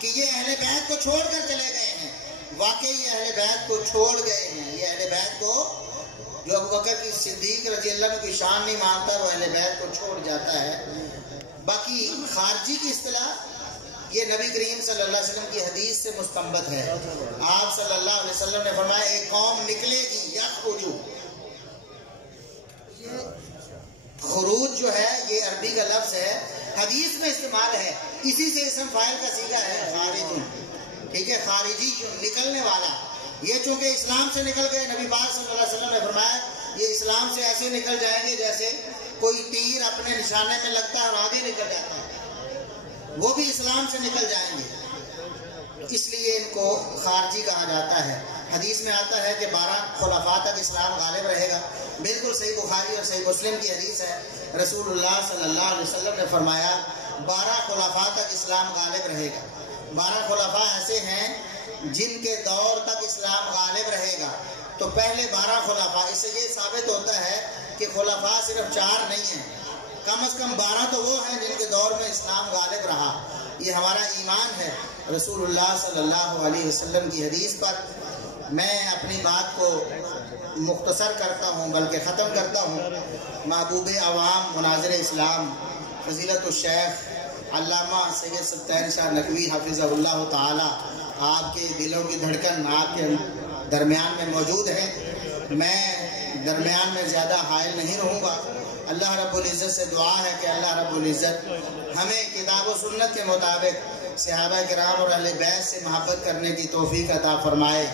کہ یہ اہل بیت کو چھوڑ کر چلے گئے ہیں۔ واقعی یہ اہل بیت کو چھوڑ گئے ہیں، یہ اہل بیت کو، جو ابو بکر کی صدیق رضی اللہ عنہ کی شان نہیں مانتا وہ اہل بیت کو چھوڑ جاتا ہے۔ باقی خارجی کی اصطلاح یہ نبی کریم صلی اللہ علیہ وسلم کی حدیث سے مستنبط ہے، آپ صلی اللہ علیہ وسلم نے فرمایا ایک قوم نکلے گی، یخرجو، خروج جو ہے یہ عربی کا لفظ ہے، حدیث میں استعمال ہے، اسی سے اسم فاعل کا صیغہ ہے خارج، ٹھیک ہے، خارجی نکلنے والا، یہ چونکہ اسلام سے نکل گئے، نبی پاک صلی اللہ علیہ وسلم نے فرمایا یہ اسلام سے ایسے نکل جائیں گے جیسے کوئی تیر اپنے نشانے میں لگتا ہے اور آگے نکل جاتا ہے، وہ بھی اسلام سے نکل جائیں گے، تو اس لیے ان کو خارجی کہا جاتا ہے۔ حدیث میں آتا ہے کہ 12 خلفاء تک اسلام غالب رہے گا، بالکل صحیح بخاری اور صحیح مسلم کی حدیث ہے، رسول اللہ صلی اللہ علیہ وسلم نے فرمایا 12 خلفاء تک اسلام غالب رہے گا۔ 12 خلفاء ایسے ہیں جن کے دور تک اسلام غالب رہے گا، تو پہلے 12 خلفاء، اس سے یہ ثابت ہوتا ہے کہ خلفاء صرف 4 نہیں ہیں، کم از کم 12 تو وہ ہیں جن کے دور میں اسلام غالب رہا، یہ ہمارا ایمان ہے۔ رسول اللہ صلی اللہ علیہ وسلم کی حدیث پر میں اپنی بات کو مختصر کرتا ہوں بلکہ ختم کرتا ہوں۔ محبوب عوام مناظر اسلام فضیلت الشیخ علامہ سید سبطین شاہ نقوی حافظہ اللہ تعالی آپ کے دلوں کی دھڑکن آپ کے درمیان میں موجود ہے، میں درمیان میں زیادہ حائل نہیں رہوں گا۔ اللہ رب العزت سے دعا ہے کہ اللہ رب العزت ہمیں کتاب و سنت کے مطابق صحابہ کرام اور اہل بیت سے محبت کرنے کی توفیق عطا فرمائے،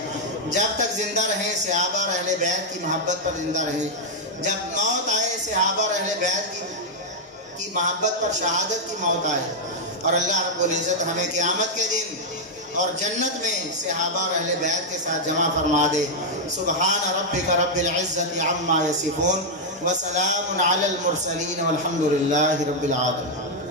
جب تک زندہ رہیں صحابہ اور اہل بیت کی محبت پر زندہ رہیں، جب موت آئے صحابہ اور اہل بیت کی محبت پر شہادت کی موت آئے، اور اللہ رب العزت ہمیں قیامت کے دن اور جنت میں صحابہ اور اہل بیت کے ساتھ جمع فرما دے۔ سبحان ربک رب العزت عما یصفون وسلام علی المرسلین والحمد للہ رب العالمین.